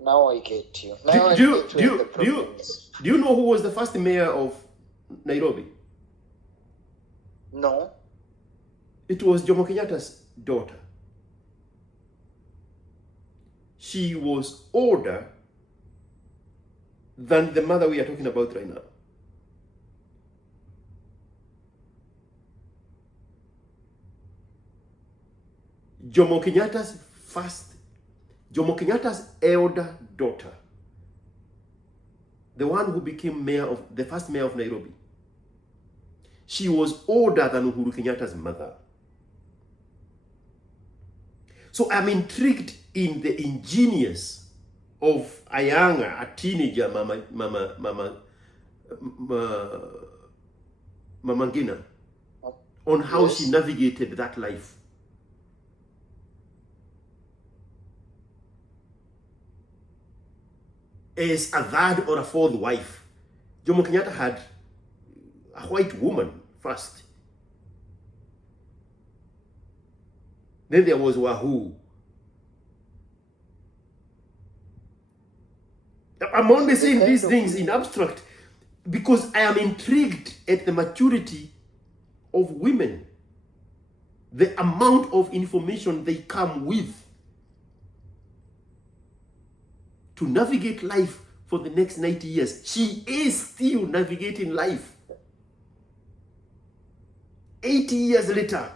Now I get you. Do you know who was the first mayor of Nairobi? No. It was Jomo Kenyatta's daughter. She was older than the mother we are talking about right now. Jomo Kenyatta's elder daughter the one who became the first mayor of Nairobi. She was older than Uhuru Kenyatta's mother. So I'm intrigued in the ingenious of a younger, a teenager, Mama Ngina, on how Yes. she navigated that life. As a third or a fourth wife. Jomo Kenyatta had a white woman first. Then there was Wahoo. I'm only saying these things in abstract because I am intrigued at the maturity of women, the amount of information they come with to navigate life for the next 90 years. She is still navigating life. 80 years later,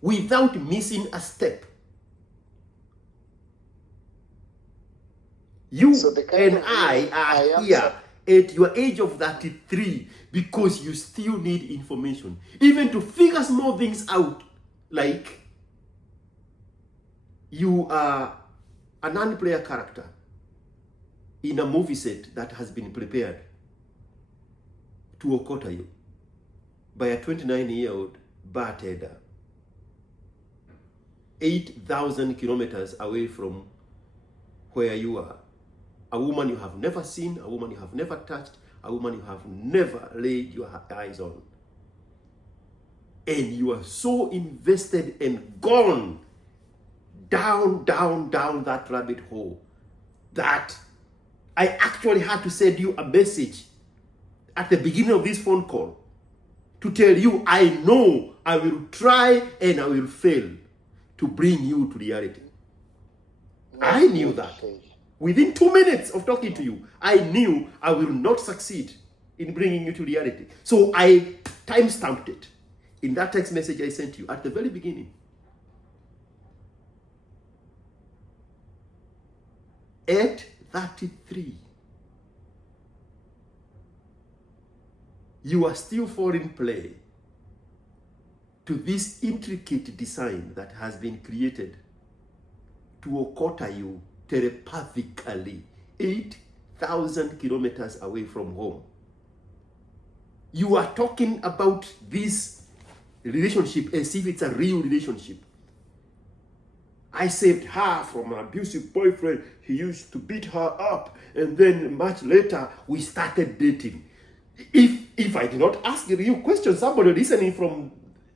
without missing a step. You So the kind and of I woman I are am here at your age of 33 because you still need information. Even to figure small things out, like you are a non-player character in a movie set that has been prepared to okota you by a 29-year-old bartender 8,000 kilometers away from where you are. A woman you have never seen, a woman you have never touched, a woman you have never laid your eyes on. And you are so invested and gone down that rabbit hole that I actually had to send you a message at the beginning of this phone call to tell you I know I will try and I will fail to bring you to reality. I knew that. Within 2 minutes of talking to you, I knew I will not succeed in bringing you to reality. So I time-stamped it in that text message I sent you at the very beginning. At 33, you are still falling prey to this intricate design that has been created to okota you telepathically 8,000 kilometers away from home. You are talking about this relationship as if it's a real relationship. I saved her from an abusive boyfriend. He used to beat her up, and then much later we started dating. If I did not ask you questions, somebody listening from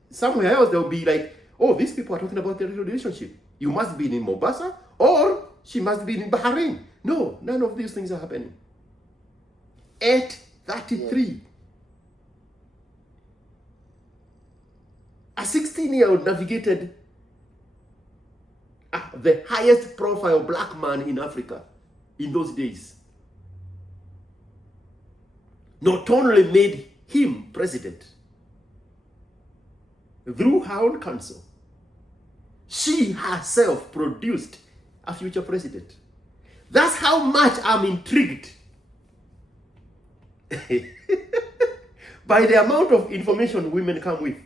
somewhere else, they'll be like, oh, these people are talking about their relationship. You must be in Mombasa, or she must be in Bahrain. No, none of these things are happening. At 33, a 16-year-old navigated the highest profile black man in Africa in those days. Not only made him president through her own counsel, she herself produced a future president. That's how much I'm intrigued by the amount of information women come with.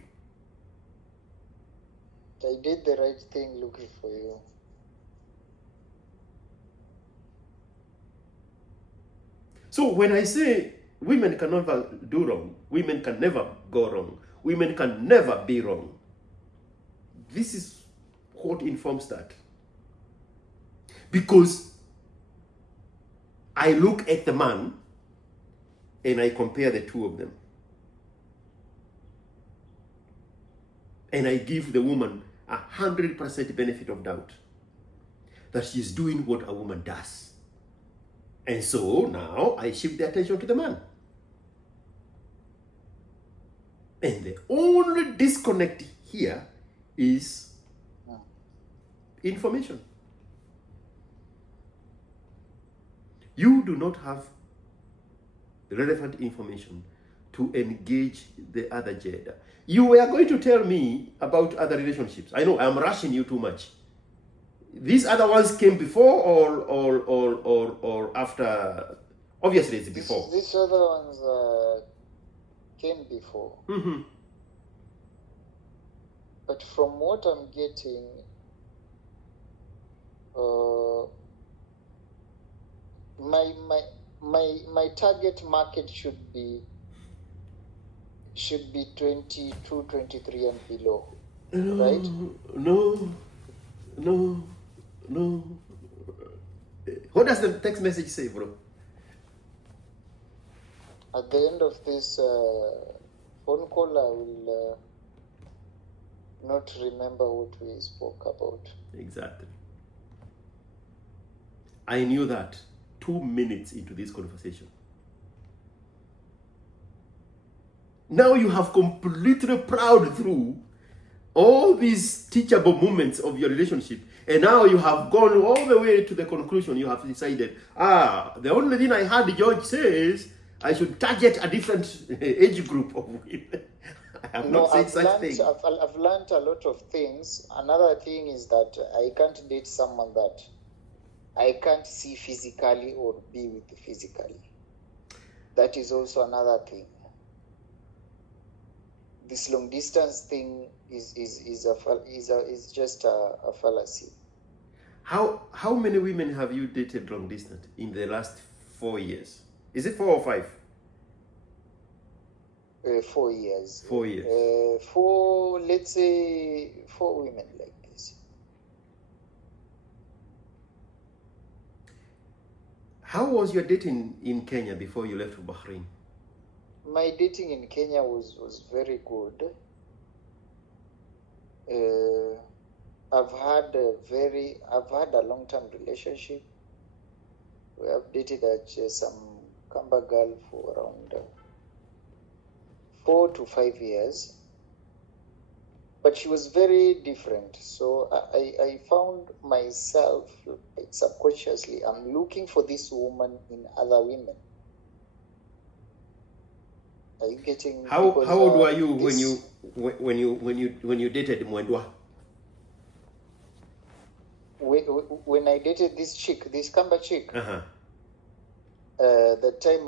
I did the right thing looking for you. So when I say women can never do wrong, women can never go wrong, women can never be wrong, this is what informs that. Because I look at the man and I compare the two of them. And I give the woman 100% benefit of doubt that she's doing what a woman does. And so now I shift the attention to the man. And the only disconnect here is information. You do not have relevant information to engage the other gender. You were going to tell me about other relationships. I know I'm rushing you too much. These other ones came before or after? Obviously, it's before. These other ones came before. Mm-hmm. But from what I'm getting, my target market should be 22, 23 and below, right? No. What does the text message say, bro? At the end of this phone call, I will not remember what we spoke about. Exactly. I knew that 2 minutes into this conversation. Now you have completely plowed through all these teachable moments of your relationship, and now you have gone all the way to the conclusion. You have decided, the only thing I heard George says, I should target a different age group of women. I have not said such thing. I've learned a lot of things. Another thing is that I can't date someone that I can't see physically or be with physically. That is also another thing. This long distance thing is just a fallacy. How many women have you dated long distance in the last 4 years? Is it 4 or 5? 4 years. 4 years. Let's say 4 women like this. How was your dating in Kenya before you left for Bahrain? My dating in Kenya was very good. I've had a long-term relationship. We have dated some Kamba girl for around 4 to 5 years. But she was very different. So I found myself, like, subconsciously, I'm looking for this woman in other women. Are you getting? How old were you when you dated Mwendwa? When I dated this chick, this Kamba chick, Uh-huh. The time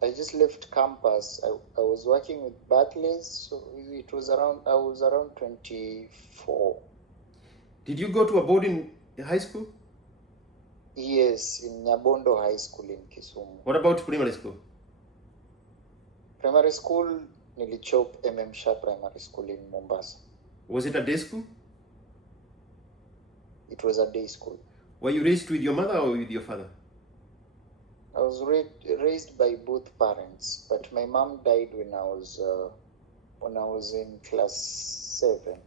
I just left campus. I was working with Barclays, so it was I was around 24. Did you go to a boarding high school? Yes, in Nyabondo High School in Kisumu. What about primary school? Primary school, nilichop Shah Primary School in Mombasa. Was it a day school? It was a day school. Were you raised with your mother or with your father? I was raised by both parents, but my mom died when I was in class 7.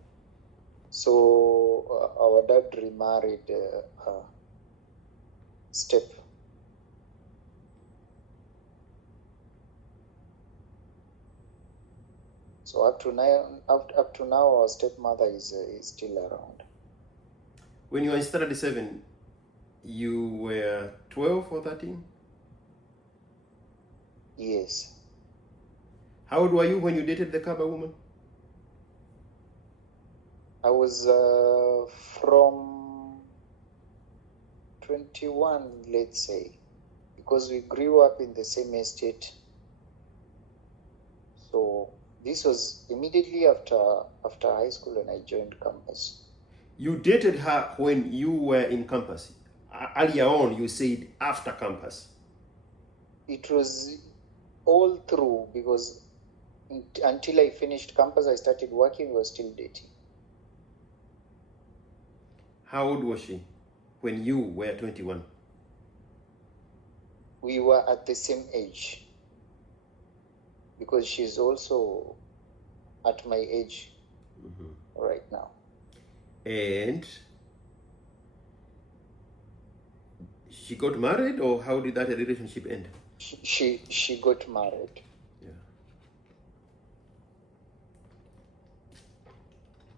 So our dad remarried step. So up to now, our stepmother is still around. When you were in standard 7, you were 12 or 13? Yes. How old were you when you dated the Kaba woman? I was from 21, let's say, because we grew up in the same estate. So this was immediately after high school when I joined campus. You dated her when you were in campus. Earlier on, you said after campus. It was all through, because until I finished campus, I started working, we were still dating. How old was she when you were 21? We were at the same age, because she's also at my age right now. And she got married, or how did that relationship end? She got married. Yeah.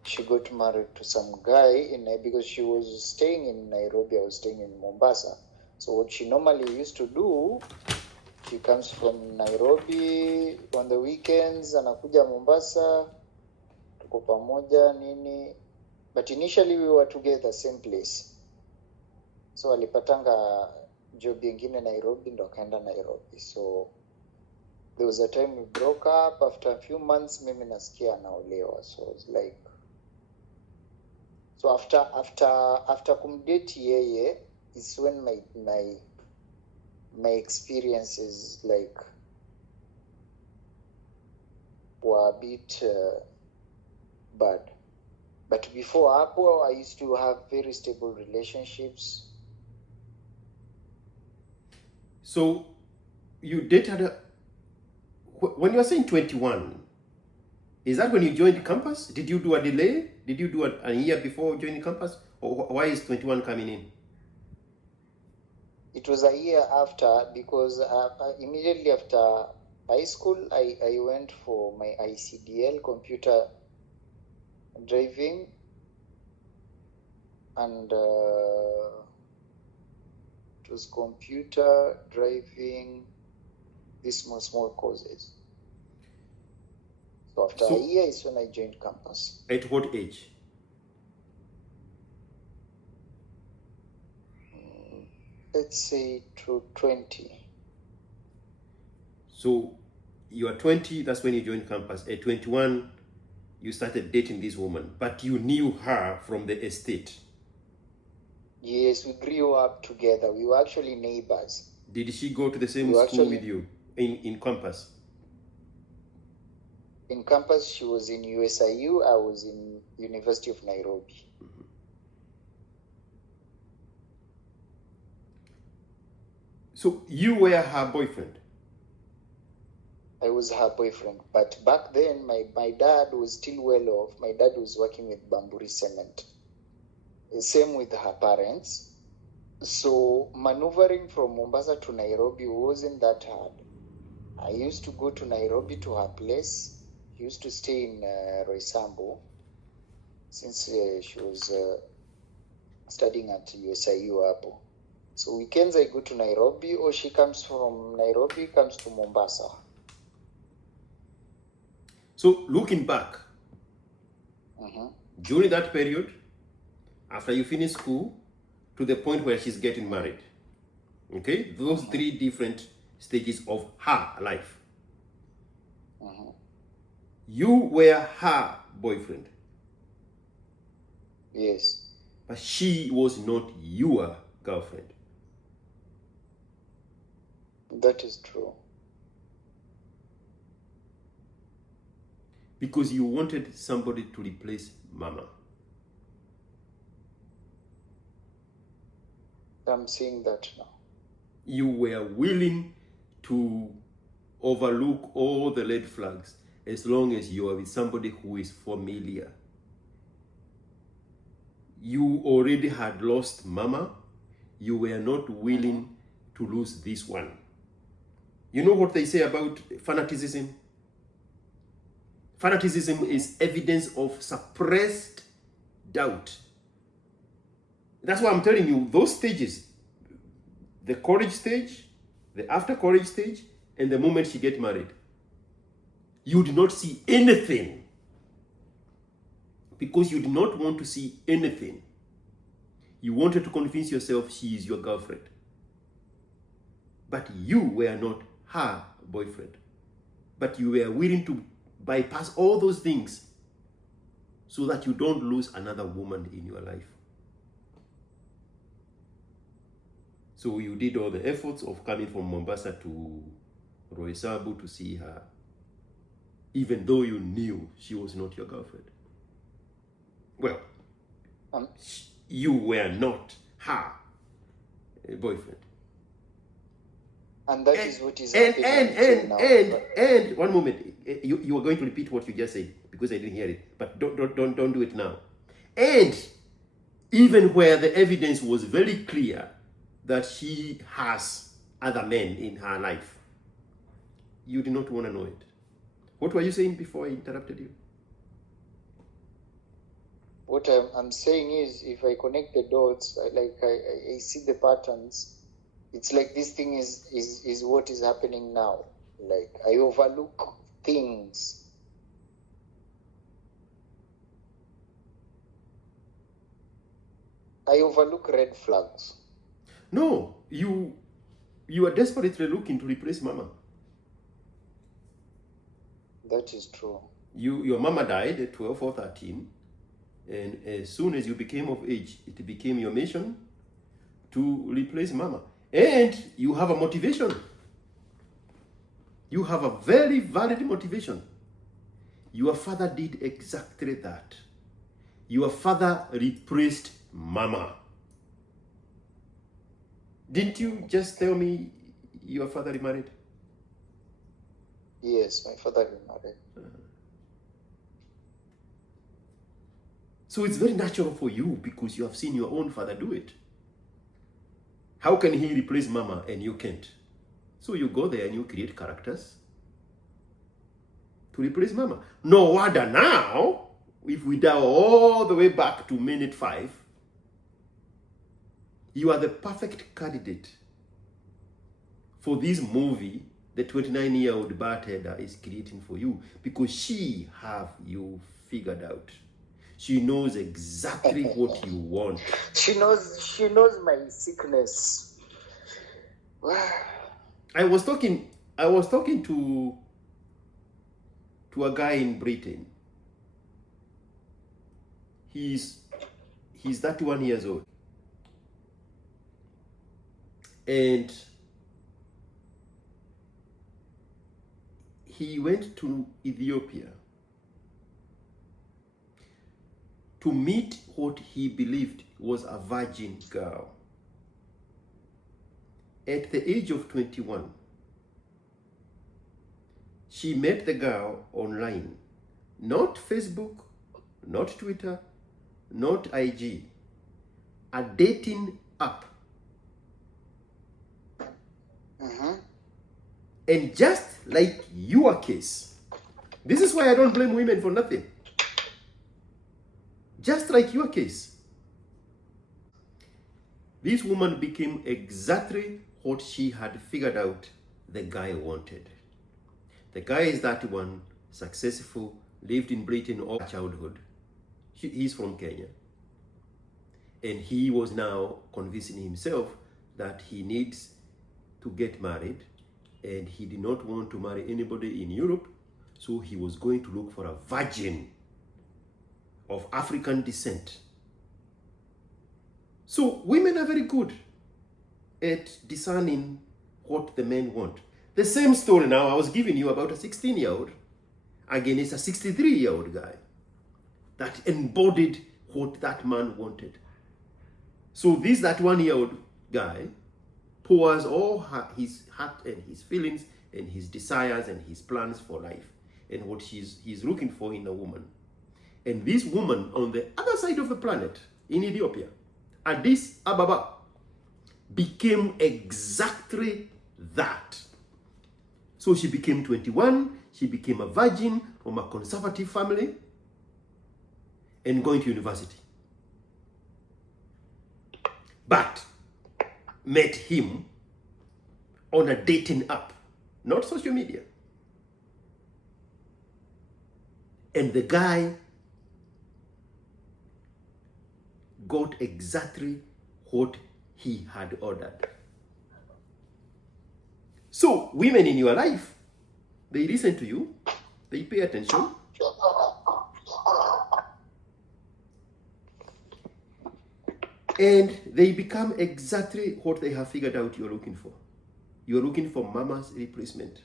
She got married to some guy because she was staying in Nairobi, I was staying in Mombasa. So what she normally used to do, she comes from Nairobi on the weekends, anakuja Mombasa, tuko pamoja nini. But initially we were together, same place. So alipatanga job ingine Nairobi, ndo akaenda Nairobi. So there was a time we broke up. After a few months, mimi nasikia anaolewa. So it's like, so after kumdate yeye is when my experiences like were a bit bad. But before hapo, I used to have very stable relationships. So you dated when you were saying 21, is that when you joined campus? Did you do a delay? Did you do a year before joining campus? Or why is 21 coming in? It was a year after, because immediately after high school, I went for my ICDL, computer driving, and it was computer driving, these small courses. So after a year is when I joined campus. At what age? Let's say to 20. So you are 20, that's when you joined campus. At 21, you started dating this woman, but you knew her from the estate. Yes, we grew up together. We were actually neighbors. Did she go to the same school with you in campus? In campus, she was in USIU. I was in University of Nairobi. Mm-hmm. So you were her boyfriend? I was her boyfriend. But back then, my dad was still well off. My dad was working with Bamburi Cement. Same with her parents. So maneuvering from Mombasa to Nairobi wasn't that hard. I used to go to Nairobi to her place. She used to stay in Roysambu since she was studying at USIU hapo. So weekends I go to Nairobi, or she comes from Nairobi, comes to Mombasa. So looking back, during that period, after you finish school, to the point where she's getting married, okay, those three different stages of her life, you were her boyfriend. Yes. But she was not your girlfriend. That is true. Because you wanted somebody to replace Mama. I'm seeing that now. You were willing to overlook all the red flags as long as you are with somebody who is familiar. You already had lost Mama. You were not willing to lose this one. You know what they say about fanaticism? Fanaticism is evidence of suppressed doubt. That's why I'm telling you, those stages, the courage stage, the after courage stage, and the moment she gets married, you did not see anything because you did not want to see anything. You wanted to convince yourself she is your girlfriend. But you were not her boyfriend. But you were willing to bypass all those things so that you don't lose another woman in your life. So you did all the efforts of coming from Mombasa to Roysambu to see her, even though you knew she was not your girlfriend. Well, you were not her boyfriend. And that is what is happening now. And one moment, you are going to repeat what you just said because I didn't hear it. But don't do it now. And even where the evidence was very clear that she has other men in her life, you did not want to know it. What were you saying before I interrupted you? What I'm saying is, if I connect the dots, I see the patterns. It's like this thing is what is happening now. Like I overlook things. I overlook red flags. No, you are desperately looking to replace mama. That is true. Your mama died at 12 or 13, and as soon as you became of age, it became your mission to replace mama. And you have a motivation. You have a very valid motivation. Your father did exactly that. Your father replaced mama. Didn't you just tell me your father remarried? Yes, my father remarried. So it's very natural for you because you have seen your own father do it. How can he replace mama and you can't? So you go there and you create characters to replace mama. No wonder now, if we dial all the way back to minute 5, you are the perfect candidate for this movie the 29-year-old bartender is creating for you, because she have you figured out. She knows exactly what you want. She knows my sickness. I was talking to a guy in Britain. He's 31 years old. And he went to Ethiopia to meet what he believed was a virgin girl. At the age of 21, she met the girl online. Not Facebook, not Twitter, not IG. A dating app. And just like your case, this is why I don't blame women for nothing. Just like your case, this woman became exactly what she had figured out the guy wanted. The guy is 31, successful, lived in Britain all childhood. He's from Kenya. And he was now convincing himself that he needs to get married, and he did not want to marry anybody in Europe, so he was going to look for a virgin of African descent. So women are very good at discerning what the men want. The same story now I was giving you about a 16-year-old. Again, it's a 63-year-old guy that embodied what that man wanted. So that 1-year-old guy pours all his heart and his feelings and his desires and his plans for life and what he's looking for in a woman. And this woman on the other side of the planet, in Ethiopia, Addis Ababa, became exactly that. So she became 21, she became a virgin from a conservative family and going to university. But met him on a dating app, not social media. And the guy got exactly what he had ordered. So women in your life, they listen to you, they pay attention, and they become exactly what they have figured out you're looking for. You're looking for mama's replacement.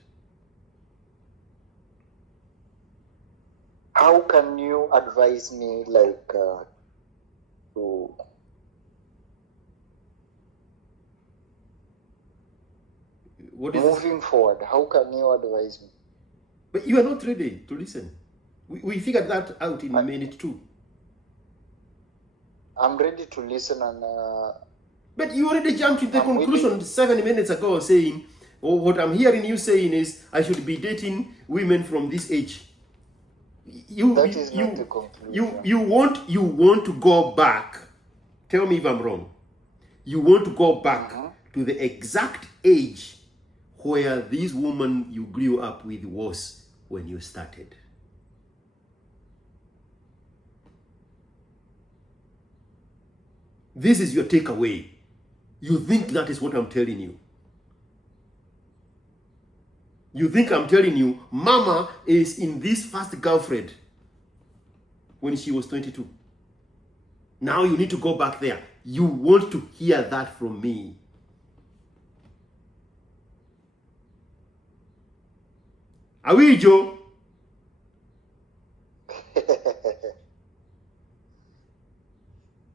How can you advise me, like, to... Moving forward, how can you advise me? But you are not ready to listen. We figured that out in minute 2. I'm ready to listen and... But you already jumped to the conclusion 7 minutes ago saying, what I'm hearing you saying is, I should be dating women from this age. That is not the conclusion. You want to go back. Tell me if I'm wrong. You want to go back to the exact age where this woman you grew up with was when you started. This is your takeaway. You think that is what I'm telling you. You think I'm telling you, Mama is in this first girlfriend when she was 22. Now you need to go back there. You want to hear that from me. Are we, Joe?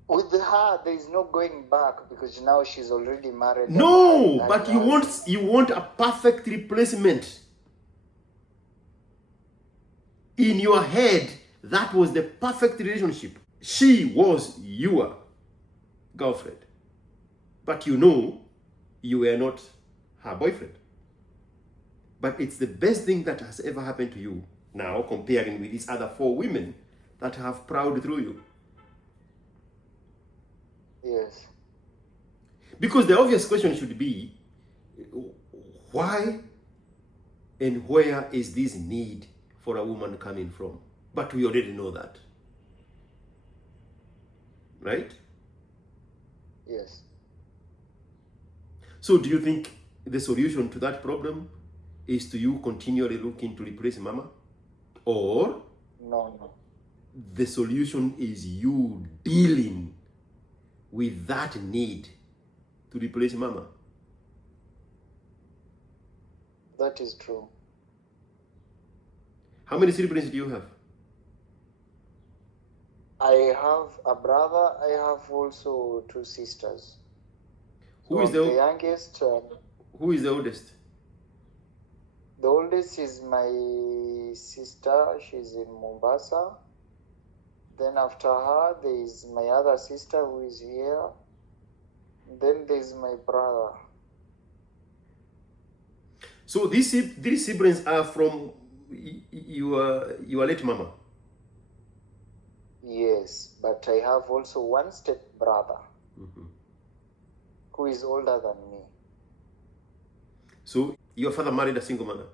With her, there is no going back because now she's already married. No, and but has- you want a perfect replacement. In your head, that was the perfect relationship. She was your girlfriend. But you know, you were not her boyfriend. But it's the best thing that has ever happened to you now, comparing with these other 4 women that have prowled through you. Yes. Because the obvious question should be, why and where is this need for a woman coming from? But we already know that. Right? Yes. So do you think the solution to that problem is to you continually looking to replace Mama? Or No. the solution is you dealing with that need to replace Mama? That is true. How many siblings do you have? I have a brother. I have also 2 sisters. Who So is I'm the the youngest? Who is the oldest? The oldest is my sister. She's in Mombasa. Then after her, there is my other sister who is here. Then there is my brother. So these siblings are from your late Mama. Yes, but I have also one step brother who is older than me. So your father married a single mother.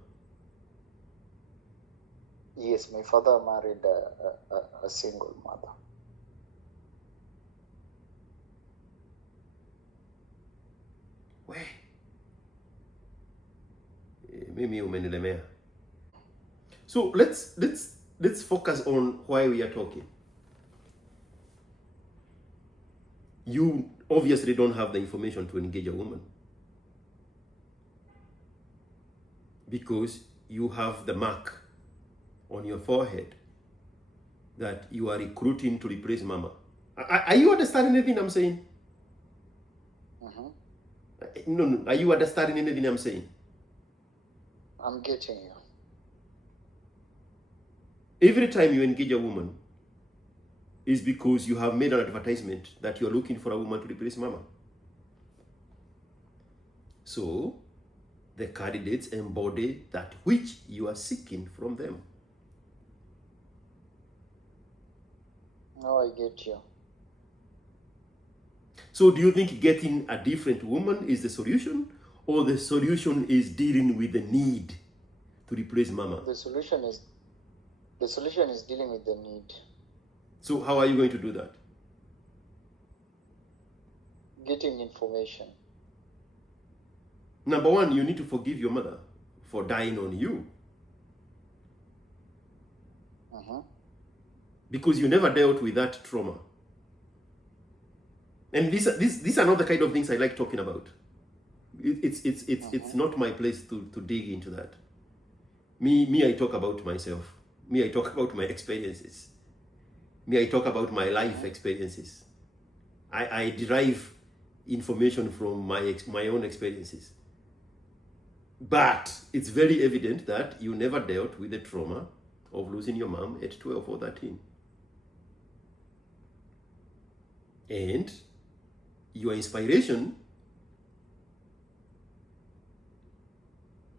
Yes, my father married a single mother. Where? Mimi umenilemea. So let's focus on why we are talking. You obviously don't have the information to engage a woman because you have the mark on your forehead that you are recruiting to replace Mama. Are you understanding anything I'm saying? No. Are you understanding anything I'm saying? I'm getting you. Every time you engage a woman is because you have made an advertisement that you're looking for a woman to replace Mama. So the candidates embody that which you are seeking from them. Now I get you. So do you think getting a different woman is the solution, or the solution is dealing with the need to replace Mama? The solution is dealing with the need. So how are you going to do that? Getting information. Number one, you need to forgive your mother for dying on you. Because you never dealt with that trauma. And these are not the kind of things I like talking about. It's not my place to dig into that. Me, I talk about myself. Me, I talk about my experiences. Me, I talk about my life experiences. I derive information from my own experiences. But it's very evident that you never dealt with the trauma of losing your mom at 12 or 13. And your inspiration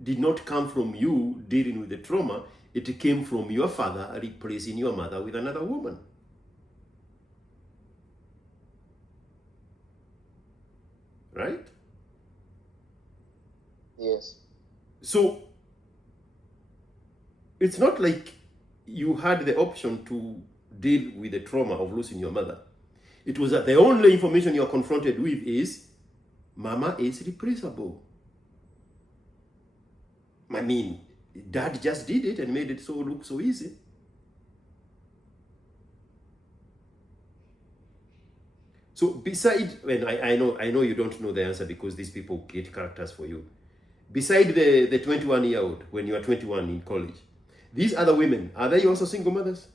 did not come from you dealing with the trauma. It came from your father replacing your mother with another woman. Right? Yes. So it's not like you had the option to deal with the trauma of losing your mother. It was that the only information you are confronted with is Mama is replaceable. I mean, Dad just did it and made it so look so easy. So beside, when I know you don't know the answer because these people create characters for you. Beside the 21-year-old, when you are 21 in college, these other women, are they also single mothers?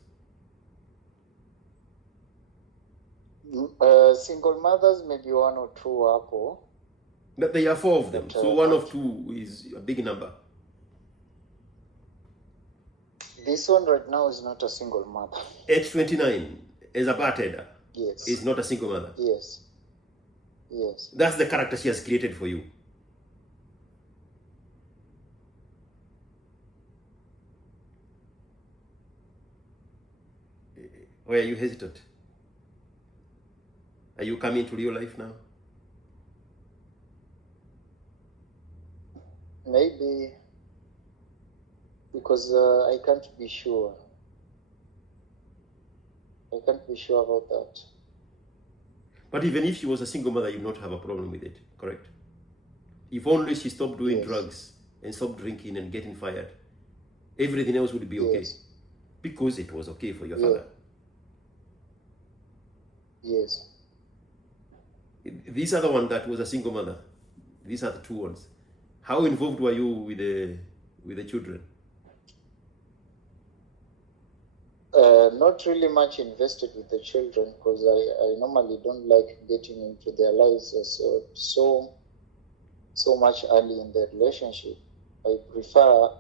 Single mothers, maybe 1 or 2 hapo. But there are 4 of them, But, so 1 of 2 is a big number. This one right now is not a single mother. Age 29, as a bartender, Yes. is not a single mother. Yes. Yes. That's the character she has created for you. Why are you hesitant? Are you coming to real life now? Maybe because I can't be sure. I can't be sure about that. But even if she was a single mother, you would not have a problem with it, correct? If only she stopped doing Yes. drugs and stopped drinking and getting fired, everything else would be okay. Yes. Because it was okay for your Yeah. father. Yes. This other one that was a single mother, these are the 2 ones. How involved were you with the children? Not really much invested with the children because I normally don't like getting into their lives so much early in the relationship. I prefer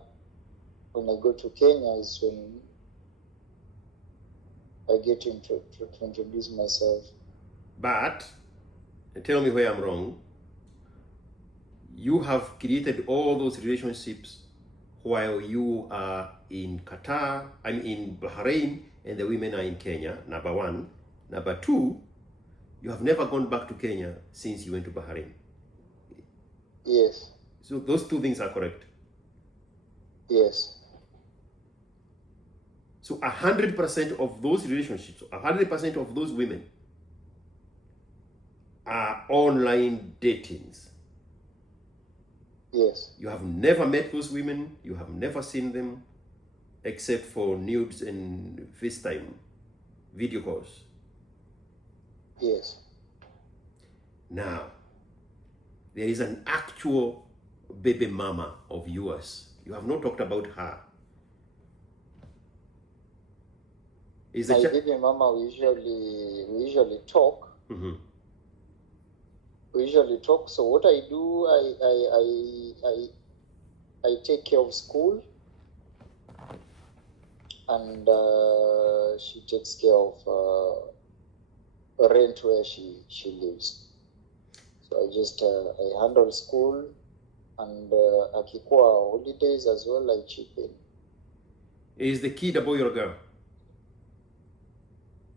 when I go to Kenya is when I get to introduce myself. But, tell me where I'm wrong, you have created all those relationships while you are in Qatar, I'm in Bahrain, and the women are in Kenya, number 1. Number 2, you have never gone back to Kenya since you went to Bahrain. Yes. So those 2 things are correct. Yes. So 100% of those relationships, 100% of those women are online datings. Yes. You have never met those women, you have never seen them, except for nudes and FaceTime video calls. Yes. Now, there is an actual baby mama of yours. You have not talked about her. Is My the baby mama, we usually talk. Mm-hmm. We usually talk. So what I do, I take care of school, and she takes care of rent where she lives. So I just I handle school, and akikuwa holidays as well, I chip in. Is the kid a boy or a girl?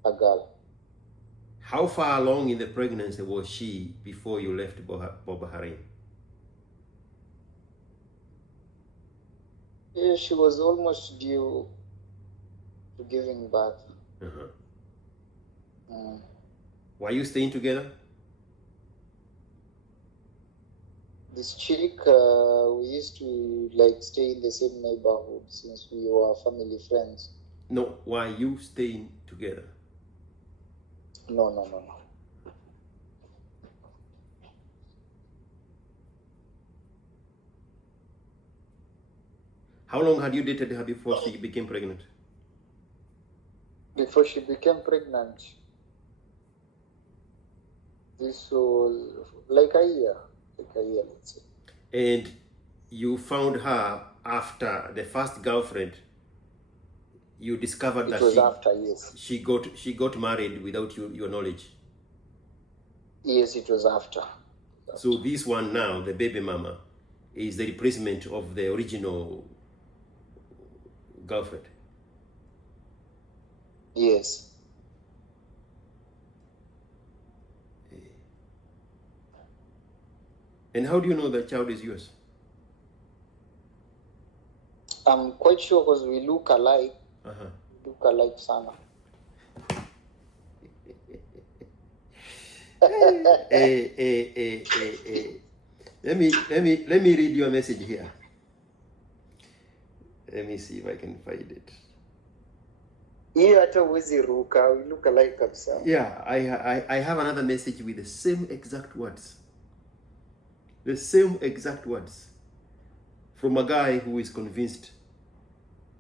A girl. How far along in the pregnancy was she before you left Bahrain? Yeah, she was almost due to giving birth. Uh-huh. Were you staying together? This chick, we used to like stay in the same neighborhood since we were family friends. No, were you staying together? No. How long had you dated her before she became pregnant? Before she became pregnant, this was like a year, let's say. And you found her after the first girlfriend. You discovered that It was after, yes. she got married without your knowledge. Yes, it was after. So this one now, the baby mama, is the replacement of the original girlfriend. Yes. And how do you know the child is yours? I'm quite sure because we look alike. Uh-huh. Look alike sana. Let me read your message here. Let me see if I can find it. Hiyo hata uwezi ruka, we look alike kabisa. Yeah, I have another message with the same exact words. The same exact words from a guy who is convinced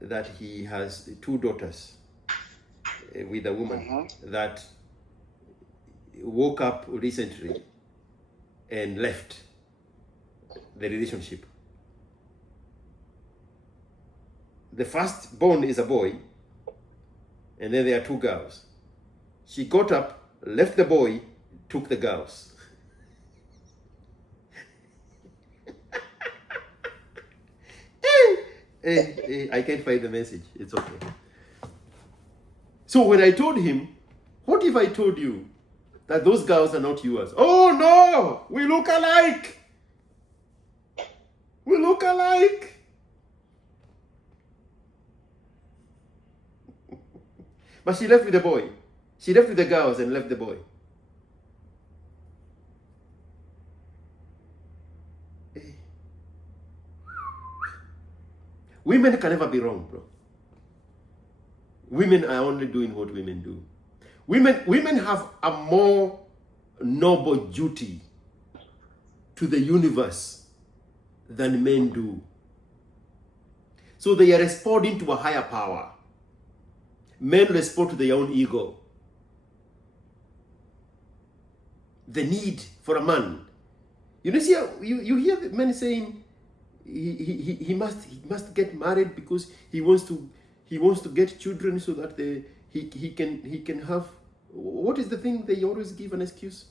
that he has 2 daughters with a woman that woke up recently and left the relationship. The firstborn is a boy, and then there are 2 girls. She got up, left the boy, took the girls. I can't find the message. It's okay. So when I told him, what if I told you that those girls are not yours? Oh no, we look alike. We look alike. But she left with the boy. She left with the girls and left the boy. Women can never be wrong, bro. Women are only doing what women do. Women have a more noble duty to the universe than men do. So they are responding to a higher power. Men respond to their own ego. The need for a man. You know, see, you hear the men saying he must get married because he wants to get children so that he can have, what is the thing they always give an excuse?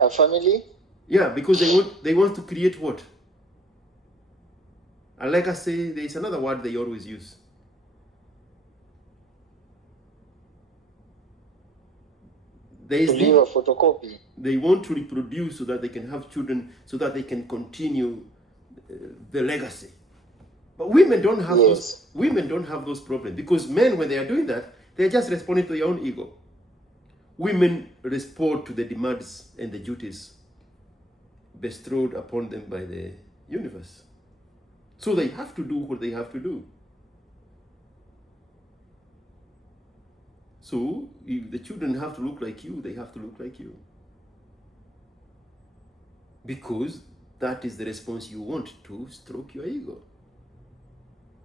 A family? Yeah, because they want to create what? And like I say, there is another word they always use. There is leave a photocopy. They want to reproduce so that they can have children, so that they can continue the legacy. But women don't have those. Women don't have those problems, because men, when they are doing that, they are just responding to their own ego. Women respond to the demands and the duties bestowed upon them by the universe. So they have to do what they have to do. So if the children have to look like you, they have to look like you. Because that is the response you want to stroke your ego.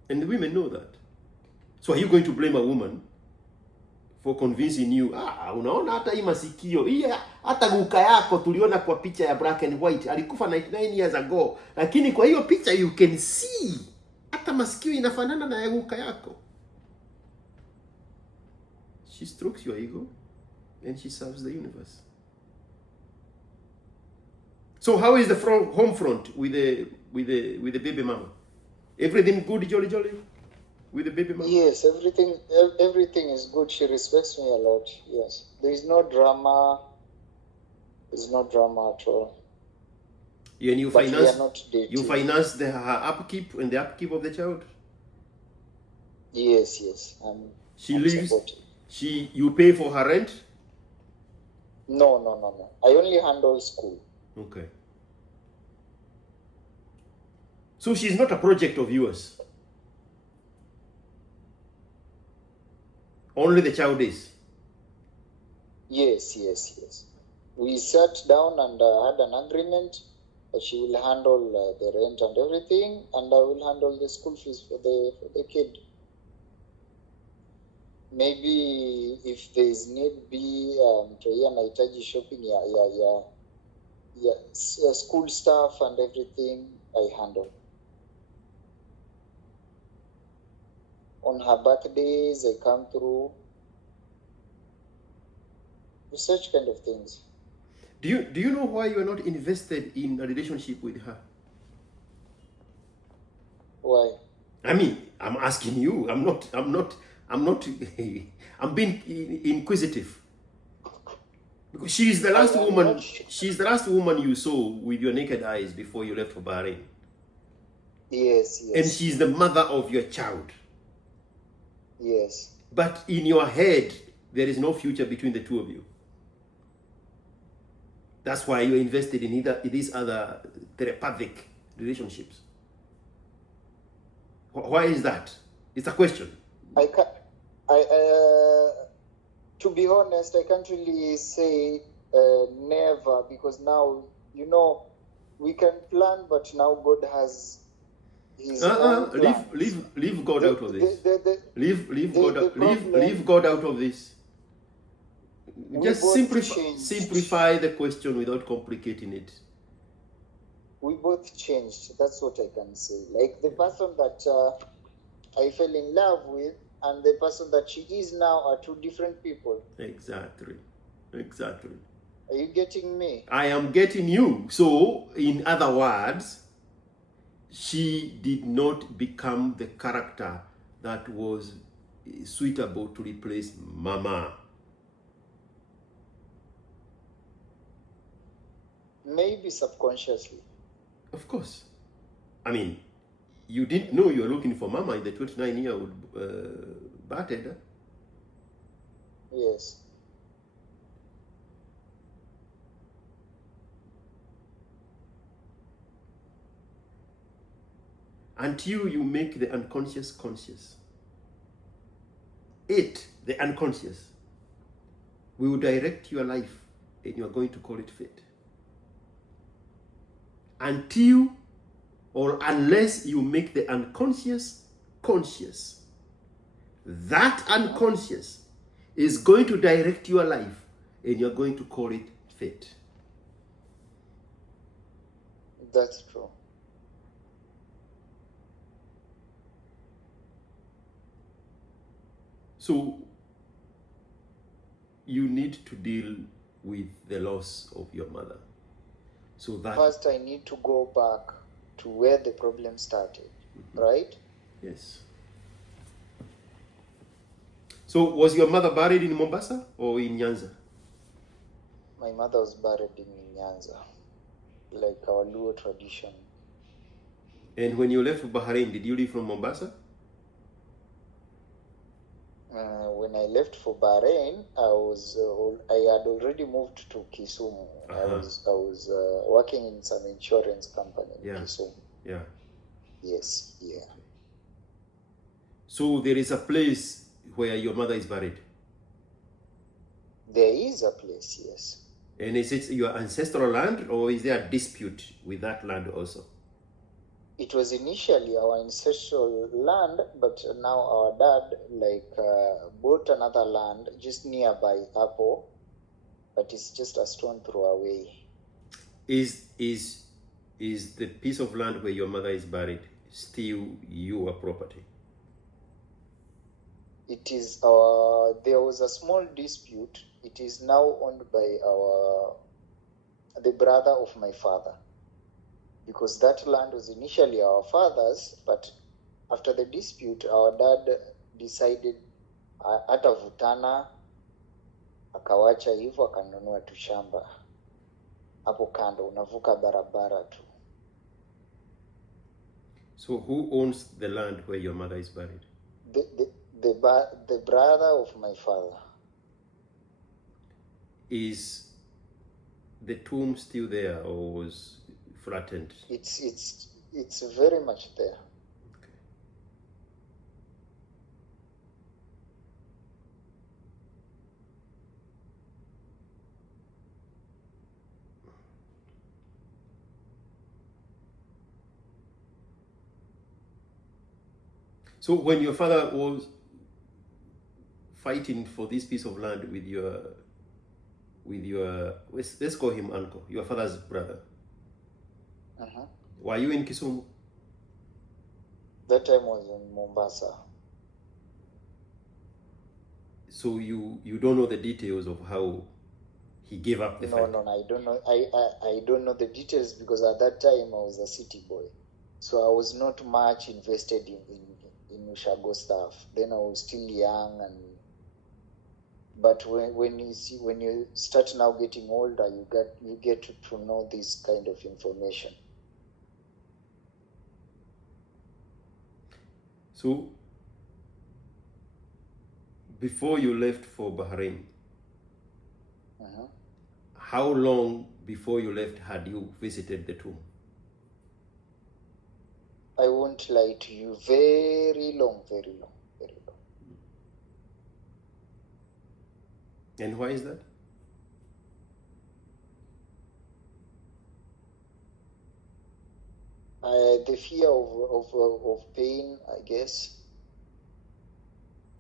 And the women know that. So are you going to blame a woman for convincing you, unaona hata hii masikio, hii hata guka yako tuliona kwa picha ya black and white, alikufa 99 years ago, lakini kwa hiyo picha you can see hata masikio inafanana na guka yako. She strokes your ego and she serves the universe. So how is the home front with the baby mama? Everything good, jolly with the baby mama? Yes, everything is good. She respects me a lot. Yes, there is no drama. There's no drama at all. And you But finance, we are not dating. you finance her upkeep and the upkeep of the child? Yes. She I'm lives. supportive. You pay for her rent? No. I only handle school. Okay. So she's not a project of yours. Only the child is. Yes. We sat down and had an agreement that she will handle the rent and everything, and I will handle the school fees for the kid. Maybe if there is need be mtoia anahitaji shopping ya school stuff and everything, I handle. On her birthdays, I come through. Such kind of things. Do you know why you are not invested in a relationship with her? Why? I mean, I'm asking you. I'm not. I'm being inquisitive. Because she's the last woman. She's the last woman you saw with your naked eyes before you left for Bahrain. Yes. And she's the mother of your child. Yes. But in your head, there is no future between the two of you. That's why you're invested in these other telepathic relationships. Why is that? It's a question. To be honest, I can't really say never, because now, we can plan, but now God has his own plans. Leave God out of this. Leave God out of this. Just simplify the question without complicating it. We both changed. That's what I can say. Like the person that I fell in love with and the person that she is now are two different people. Exactly. Are you getting me? I am getting you. So, in other words, she did not become the character that was suitable to replace Mama. Maybe subconsciously. Of course. I mean, you didn't know you were looking for Mama in the 29-year-old bartender. Yes. Until you make the unconscious conscious. The unconscious, will direct your life, and you are going to call it fate. Until or unless you make the unconscious conscious, that unconscious is going to direct your life, and you're going to call it fate. That's true. So you need to deal with the loss of your mother. So that first I need to go back to where the problem started, right? Yes. So was your mother buried in Mombasa or in Nyanza? My mother was buried in Nyanza, like our Luo tradition. And when you left for Bahrain, did you leave from Mombasa? When I left for Bahrain, I had already moved to Kisumu. I was working in some insurance company in Kisumu. Yeah. Yes. Yeah. So there is a place where your mother is buried. There is a place, yes. And is it your ancestral land, or is there a dispute with that land also? It was initially our ancestral land, but now our dad bought another land just nearby Apple, but it's just a stone throw away. Is the piece of land where your mother is buried still your property? It is there was a small dispute. It is now owned by the brother of my father, because that land was initially our father's, but after the dispute, our dad decided atavutana, akawacha hivyo, akanunua tu shamba hapo kando, unavuka barabara tu. So who owns the land where your mother is buried? The brother of my father. Is the tomb still there, or was flattened? It's very much there. Okay. So when your father was fighting for this piece of land with your let's call him uncle, your father's brother. Were you in Kisumu? That time was in Mombasa. So you don't know the details of how he gave up the fight? No, I don't know. I don't know the details, because at that time I was a city boy, so I was not much invested in Ushago stuff. Then I was still young, but when you start now getting older, you get to know this kind of information. So before you left for Bahrain, Uh-huh. how long before you left had you visited the tomb? I won't lie to you. Very long, very long, very long. And why is that? The fear of pain, I guess.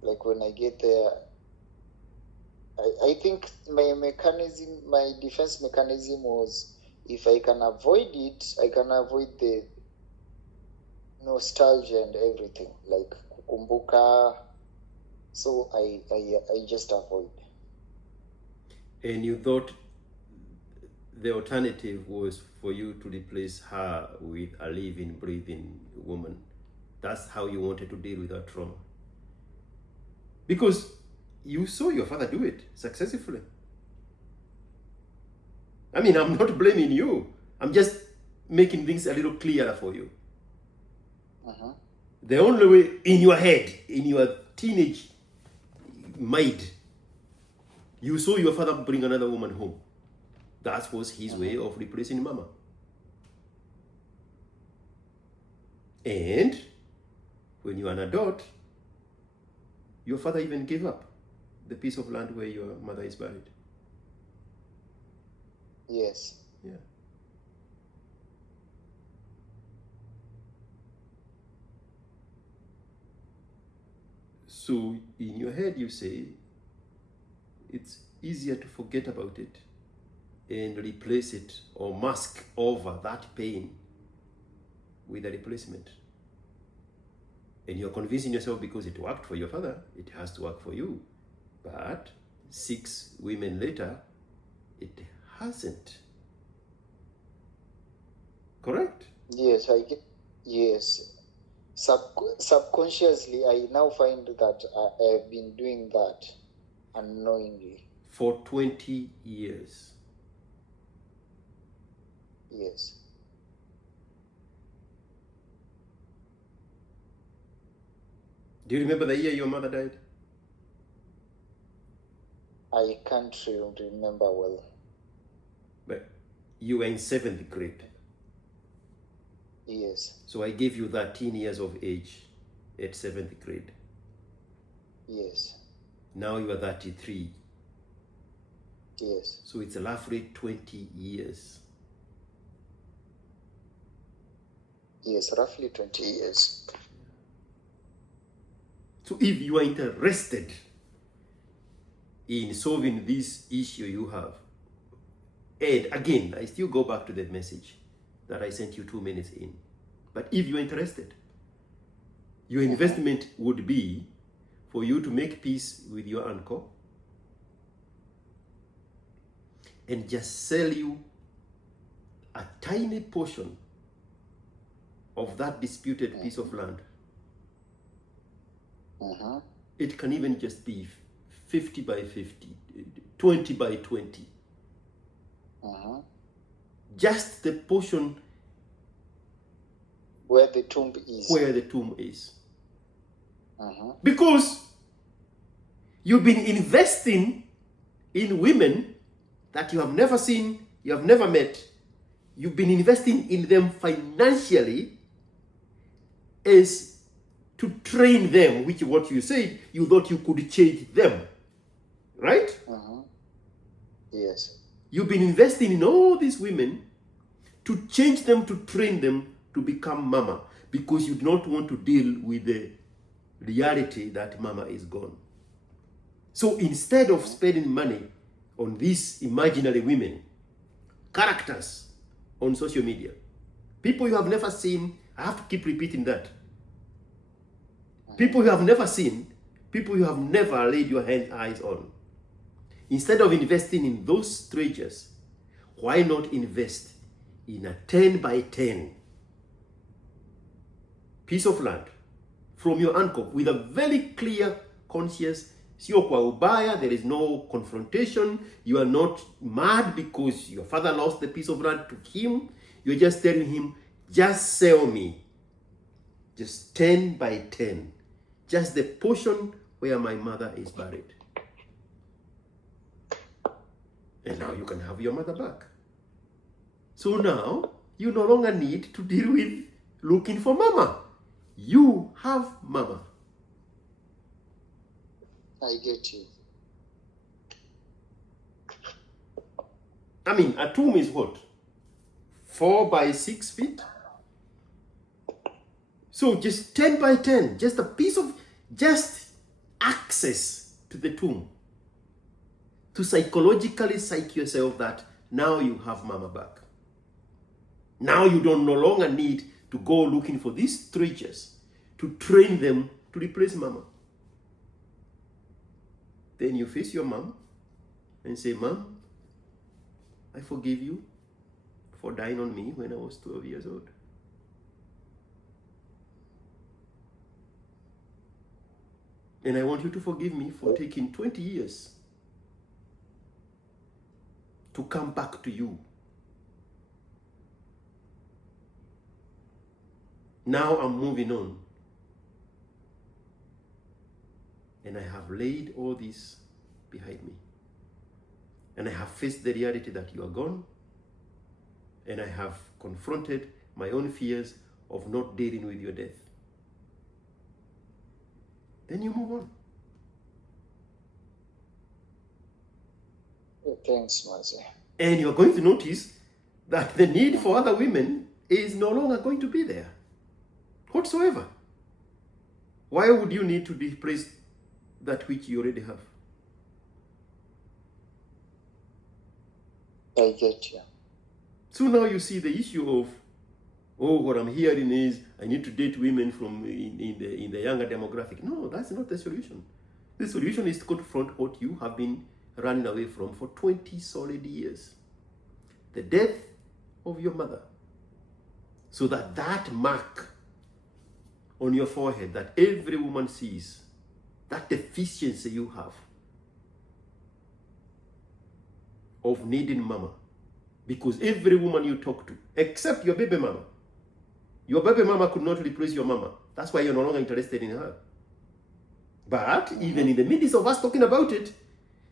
Like when I get there, I think my defense mechanism was, if I can avoid it, I can avoid the nostalgia and everything, like kukumbuka. So I just avoid. And you thought the alternative was for you to replace her with a living, breathing woman. That's how you wanted to deal with that trauma. Because you saw your father do it successfully. I mean, I'm not blaming you. I'm just making things a little clearer for you. Uh-huh. The only way in your head, in your teenage mind, you saw your father bring another woman home. That was his way of replacing mama. And when you are an adult, your father even gave up the piece of land where your mother is buried. Yes. Yeah. So in your head you say, it's easier to forget about it and replace it or mask over that pain with a replacement. And you're convincing yourself because it worked for your father, it has to work for you. But 6 women later, it hasn't. Correct? Yes, I get. Yes. Subconsciously, I now find that I have been doing that unknowingly. For 20 years. Yes. Do you remember the year your mother died? I can't remember well. But you were in 7th grade. Yes. So I gave you 13 years of age at 7th grade. Yes. Now you are 33. Yes. So it's roughly 20 years. Yes, roughly 20 years. So if you are interested in solving this issue you have, and again, I still go back to the message that I sent you 2 minutes in. But if you're interested, your investment would be for you to make peace with your uncle and just sell you a tiny portion of that disputed piece of land. Uh-huh. It can even just be 50 by 50, 20 by 20. Uh-huh. Just the portion where the tomb is. Uh-huh. Because you've been investing in women that you have never seen, you have never met. You've been investing in them financially as to train them, which is what you said, you thought you could change them. Right? Uh-huh. Yes. You've been investing in all these women to change them, to train them to become mama, because you do not want to deal with the reality that mama is gone. So instead of spending money on these imaginary women, characters on social media, people you have never seen, I have to keep repeating that. People you have never seen, people you have never laid your eyes on. Instead of investing in those treasures, why not invest in a 10 by 10 piece of land from your uncle with a very clear conscience? Sio kwa ubaya, there is no confrontation. You are not mad because your father lost the piece of land to him. You're just telling him, just sell me. Just 10 by 10. Just the portion where my mother is buried. And now you can have your mother back. So now you no longer need to deal with looking for mama. You have mama. I get you. I mean, a tomb is what? 4 by 6 feet? So just 10 by 10, just a piece of, just access to the tomb. To psychologically psych yourself that now you have mama back. Now you don't no longer need to go looking for these treasures to train them to replace mama. Then you face your mom and say, Mom, I forgive you for dying on me when I was 12 years old. And I want you to forgive me for taking 20 years to come back to you. Now I'm moving on. And I have laid all this behind me. And I have faced the reality that you are gone. And I have confronted my own fears of not dealing with your death. Then you move on. Oh, thanks, Mazi. And you're going to notice that the need for other women is no longer going to be there whatsoever. Why would you need to replace that which you already have? I get you. So now you see the issue of, oh, what I'm hearing is I need to date women from in the younger demographic. No, that's not the solution. The solution is to confront what you have been running away from for 20 solid years. The death of your mother. So that mark on your forehead that every woman sees, that deficiency you have of needing mama. Because every woman you talk to, except your baby mama could not replace your mama. That's why you're no longer interested in her. But even in the midst of us talking about it,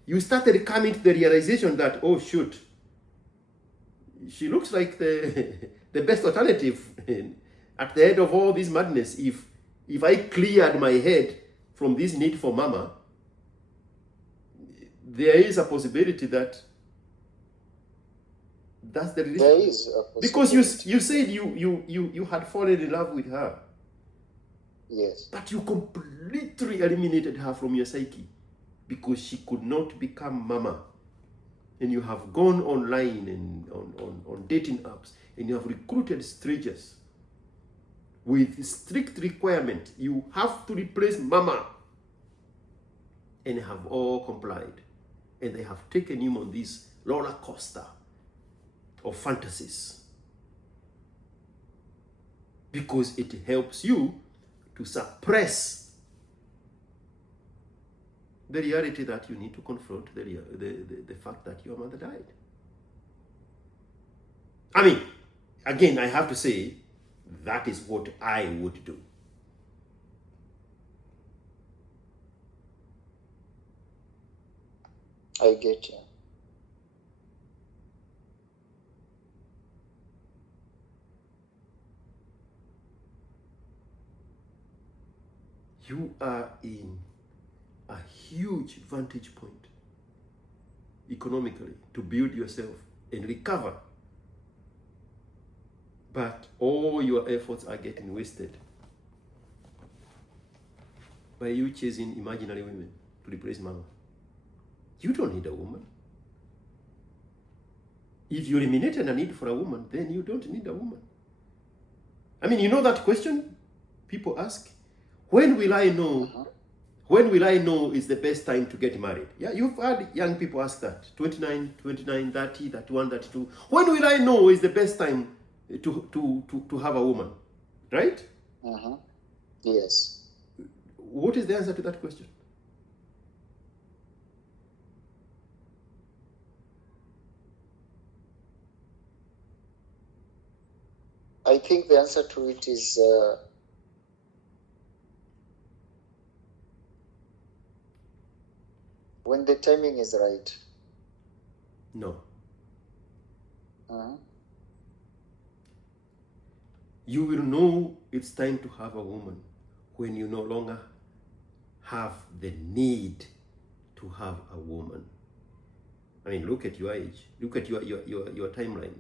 you started coming to the realization that, oh shoot, she looks like the best alternative at the end of all this madness. If I cleared my head from this need for mama, there is a possibility that that's the reason. There is a possibility. Because you said you had fallen in love with her. Yes. But you completely eliminated her from your psyche because she could not become mama. And you have gone online and on dating apps and you have recruited strangers with strict requirement. You have to replace mama. And have all complied. And they have taken you on this roller coaster of fantasies. Because it helps you to suppress the reality that you need to confront the fact that your mother died. I mean, again, I have to say, that is what I would do. I get you. You are in a huge vantage point economically to build yourself and recover. But all your efforts are getting wasted by you chasing imaginary women to replace mama. You don't need a woman. If you eliminated a need for a woman, then you don't need a woman. I mean, you know that question people ask? When will I know? When will I know is the best time to get married? Yeah, you've had young people ask that. 29, 30, 31, 32. When will I know is the best time to have a woman? Right? Yes. What is the answer to that question? I think the answer to it is the timing is right. No. Uh-huh. You will know it's time to have a woman when you no longer have the need to have a woman. I mean, look at your age. Look at your timeline.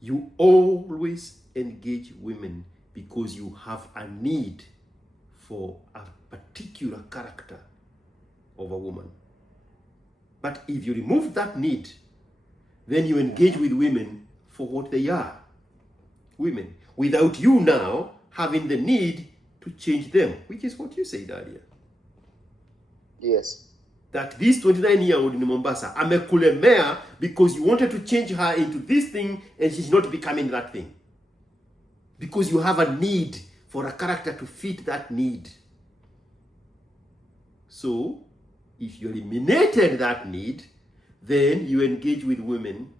You always engage women because you have a need for a particular character of a woman. But if you remove that need, then you engage with women for what they are, women, without you now having the need to change them, which is what you said earlier. Yes. That this 29-year-old in Mombasa, amekulemea because you wanted to change her into this thing and she's not becoming that thing. Because you have a need for a character to fit that need. So, if you eliminated that need, then you engage with women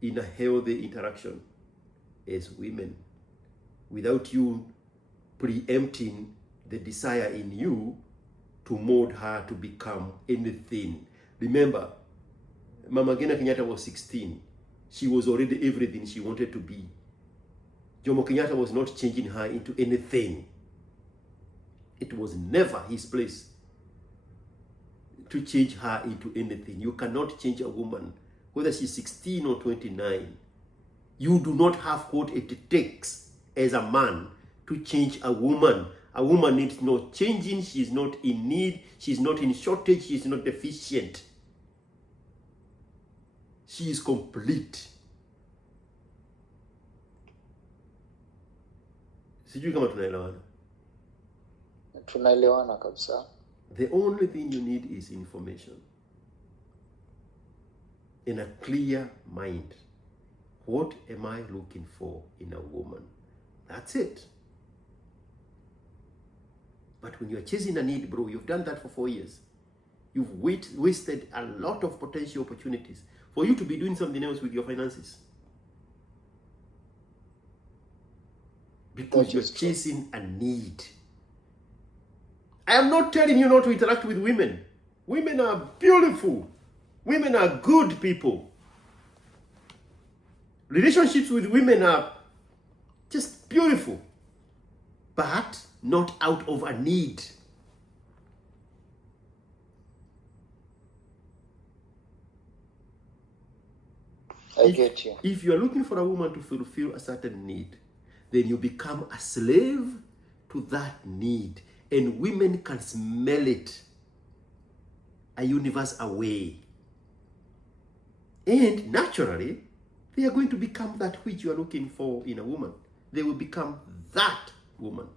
in a healthy interaction as women without you preempting the desire in you to mold her to become anything. Remember, Mama Ngina Kenyatta was 16. She was already everything she wanted to be. Jomo Kenyatta was not changing her into anything. It was never his place to change her into anything. You cannot change a woman, whether she's 16 or 29. You do not have what it takes as a man to change a woman. A woman needs no changing. She's not in need. She's not in shortage. She's not deficient. She is complete. Sijui kama tunaelewana. Tunaelewana kabisa. The only thing you need is information. In a clear mind. What am I looking for in a woman? That's it. But when you're chasing a need, bro, you've done that for 4 years. You've wasted a lot of potential opportunities for you to be doing something else with your finances. Because you're chasing a need. I am not telling you not to interact with women. Women are beautiful. Women are good people. Relationships with women are just beautiful. But not out of a need. I get you. If you are looking for a woman to fulfill a certain need, then you become a slave to that need. And women can smell it a universe away. And naturally, they are going to become that which you are looking for in a woman. They will become that woman.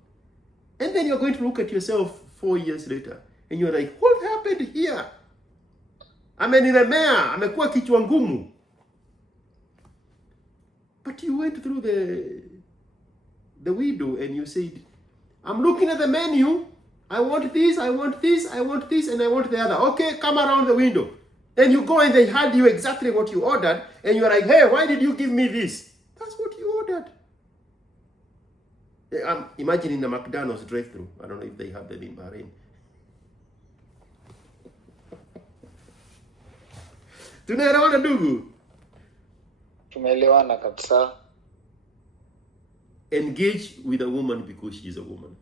And then you're going to look at yourself 4 years later and you're like, what happened here? Amenilemea, amekuwa kichwa ngumu. But you went through the window and you said, I'm looking at the menu. I want this, I want this, I want this, and I want the other. Okay, come around the window. Then you go and they hand you exactly what you ordered and you're like, hey, why did you give me this? That's what you ordered. I'm imagining a McDonald's drive-thru. I don't know if they have them in Bahrain. Tunaelewana ndugu? Tumeelewana kabisa. Engage with a woman because she is a woman.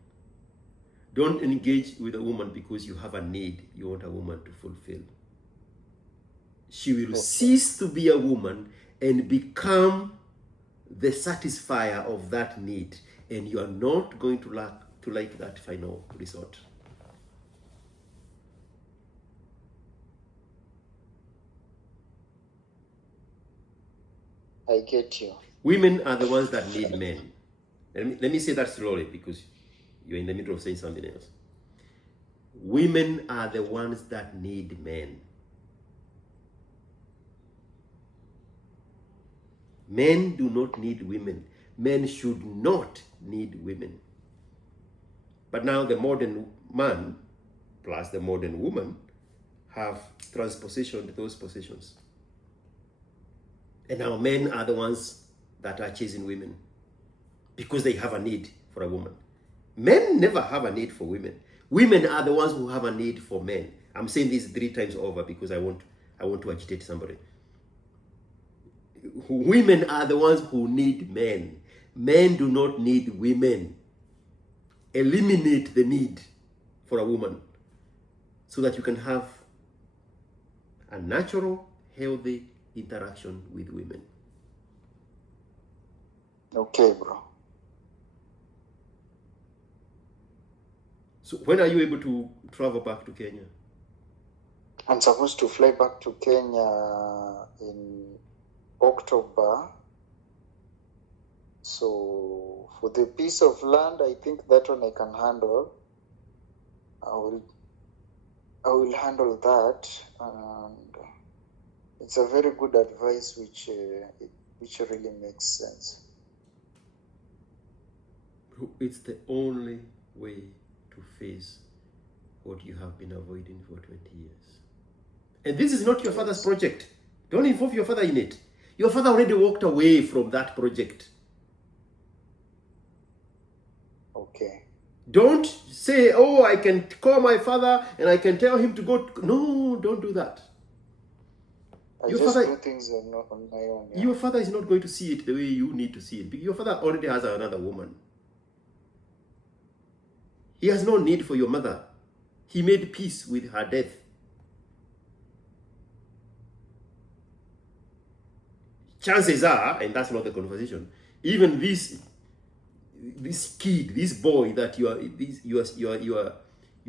Don't engage with a woman because you have a need you want a woman to fulfill. She will cease to be a woman and become the satisfier of that need. And you are not going to like that final result. I get you. Women are the ones that need men. Let me say that slowly because you're in the middle of saying something else. Women are the ones that need men. Men do not need women. Men should not need women. But now the modern man plus the modern woman have transpositioned those positions. And now men are the ones that are chasing women because they have a need for a woman. Men never have a need for women. Women are the ones who have a need for men. I'm saying this 3 times over because I want to agitate somebody. Women are the ones who need men. Men do not need women. Eliminate the need for a woman so that you can have a natural, healthy interaction with women. Okay, bro. So when are you able to travel back to Kenya? I'm supposed to fly back to Kenya in October. So for the piece of land, I think that one I can handle. I will handle that, and it's a very good advice, which really makes sense. It's the only way to face what you have been avoiding for 20 years. And this is not your father's project. Don't involve your father in it. Your father already walked away from that project. Okay. Don't say, oh, I can call my father and I can tell him to go. No, don't do that. I just do things on my own. Yeah. Your father is not going to see it the way you need to see it. Your father already has another woman. He has no need for your mother. He made peace with her death. Chances are, and that's not the conversation, even this kid, this boy that your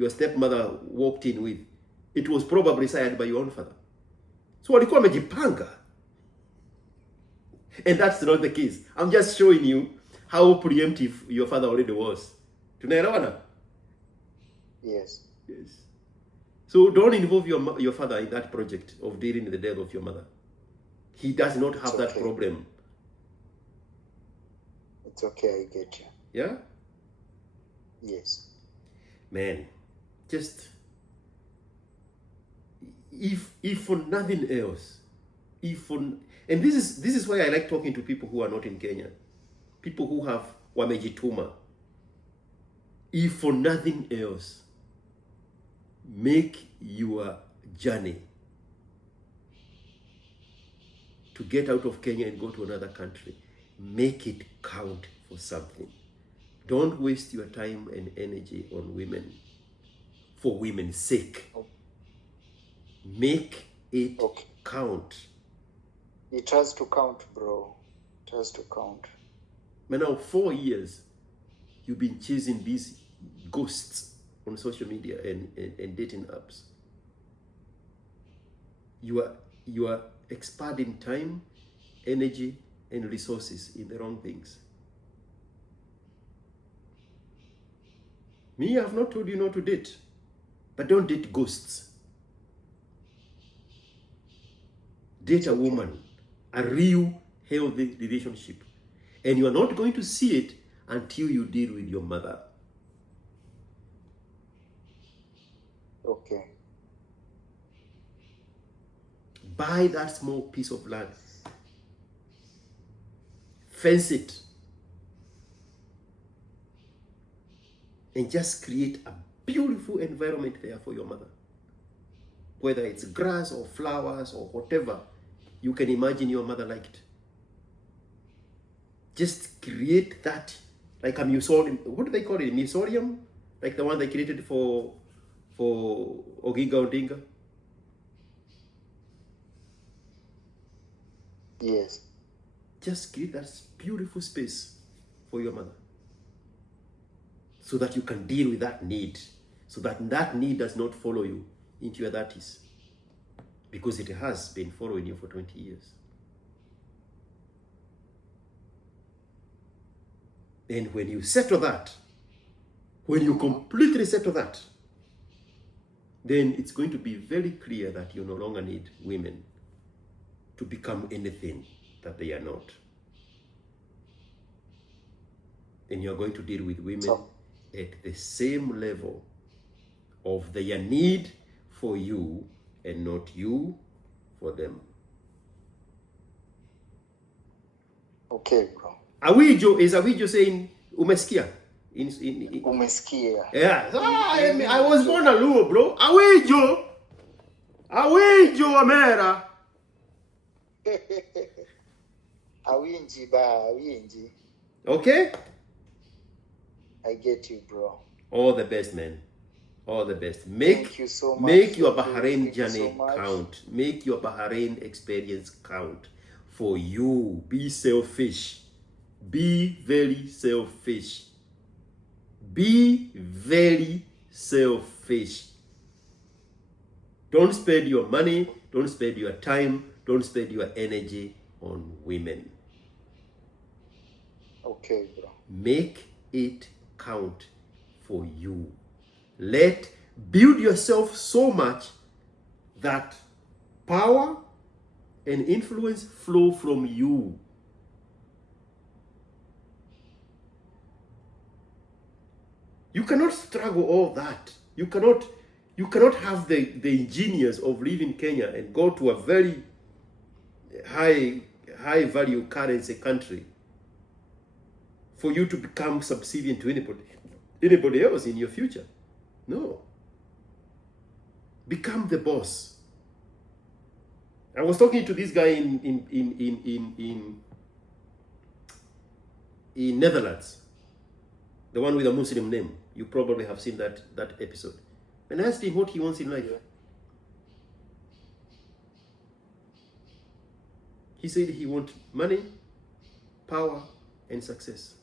stepmother walked in with, it was probably sired by your own father. So walikuwa wamejipanga. And that's not the case. I'm just showing you how preemptive your father already was. Tunaelewana? Yes. Yes. So don't involve your father in that project of dealing with the death of your mother. He does not have that problem. It's okay, I get you. Yeah? Yes. Man, just if for nothing else, and this is why I like talking to people who are not in Kenya, people who have wamejituma. If for nothing else, make your journey to get out of Kenya and go to another country, make it count for something. Don't waste your time and energy on women for women's sake. Make it count. It has to count, bro. It has to count. Man, now 4 years, you've been chasing these ghosts on social media and dating apps. You are expending time, energy, and resources in the wrong things. Me, I have not told you not to date, but don't date ghosts. Date a woman, a real healthy relationship. And you are not going to see it until you deal with your mother. Okay. Buy that small piece of land. Fence it. And just create a beautiful environment there for your mother. Whether it's grass or flowers or whatever you can imagine your mother liked. Just create that, like a musorium. What do they call it? Musorium? Like the one they created for Oginga Odinga? Yes. Just create that beautiful space for your mother, so that you can deal with that need, so that need does not follow you into your 30s, because it has been following you for 20 years. And when you settle that, when you completely settle that, then it's going to be very clear that you no longer need women to become anything that they are not. And you're going to deal with women at the same level of their need for you and not you for them. Okay, bro. Awijo saying, umesikia? Umesikia. Yeah. I was born a Luo, bro. Awijo Amera. Awinji. Okay? I get you, bro. All the best, man. All the best. Thank you so much. Make your Bahrain Thank you journey so much. count. Make your Bahrain experience count for you. Be selfish. Be very selfish. Be very selfish. Don't spend your money, don't spend your time, don't spend your energy on women. Okay, bro. Make it count for you. Build yourself so much that power and influence flow from you. You cannot struggle all that. You cannot have the engineers of living Kenya and go to a very high value currency country for you to become subservient to anybody else in your future. No. Become the boss. I was talking to this guy in Netherlands, the one with a Muslim name. You probably have seen that episode. And I asked him what he wants in life. He said he wants money, power, and success.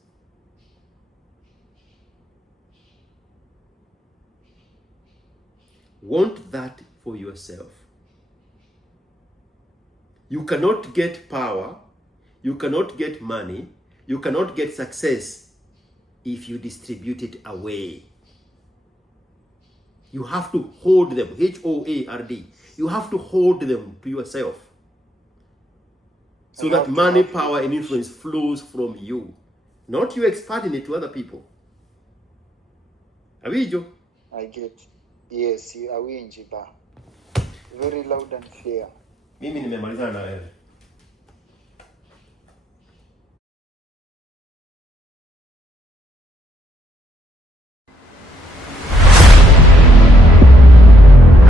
Want that for yourself. You cannot get power, you cannot get money, you cannot get success if you distribute it away. You have to hold them, H-O-A-R-D. You have to hold them to yourself. So that money, power, and influence flows from you. Not you expanding it to other people. Awijo? I get. Yes, awinji ba. Very loud and clear. Mimi nimemalizana na wewe.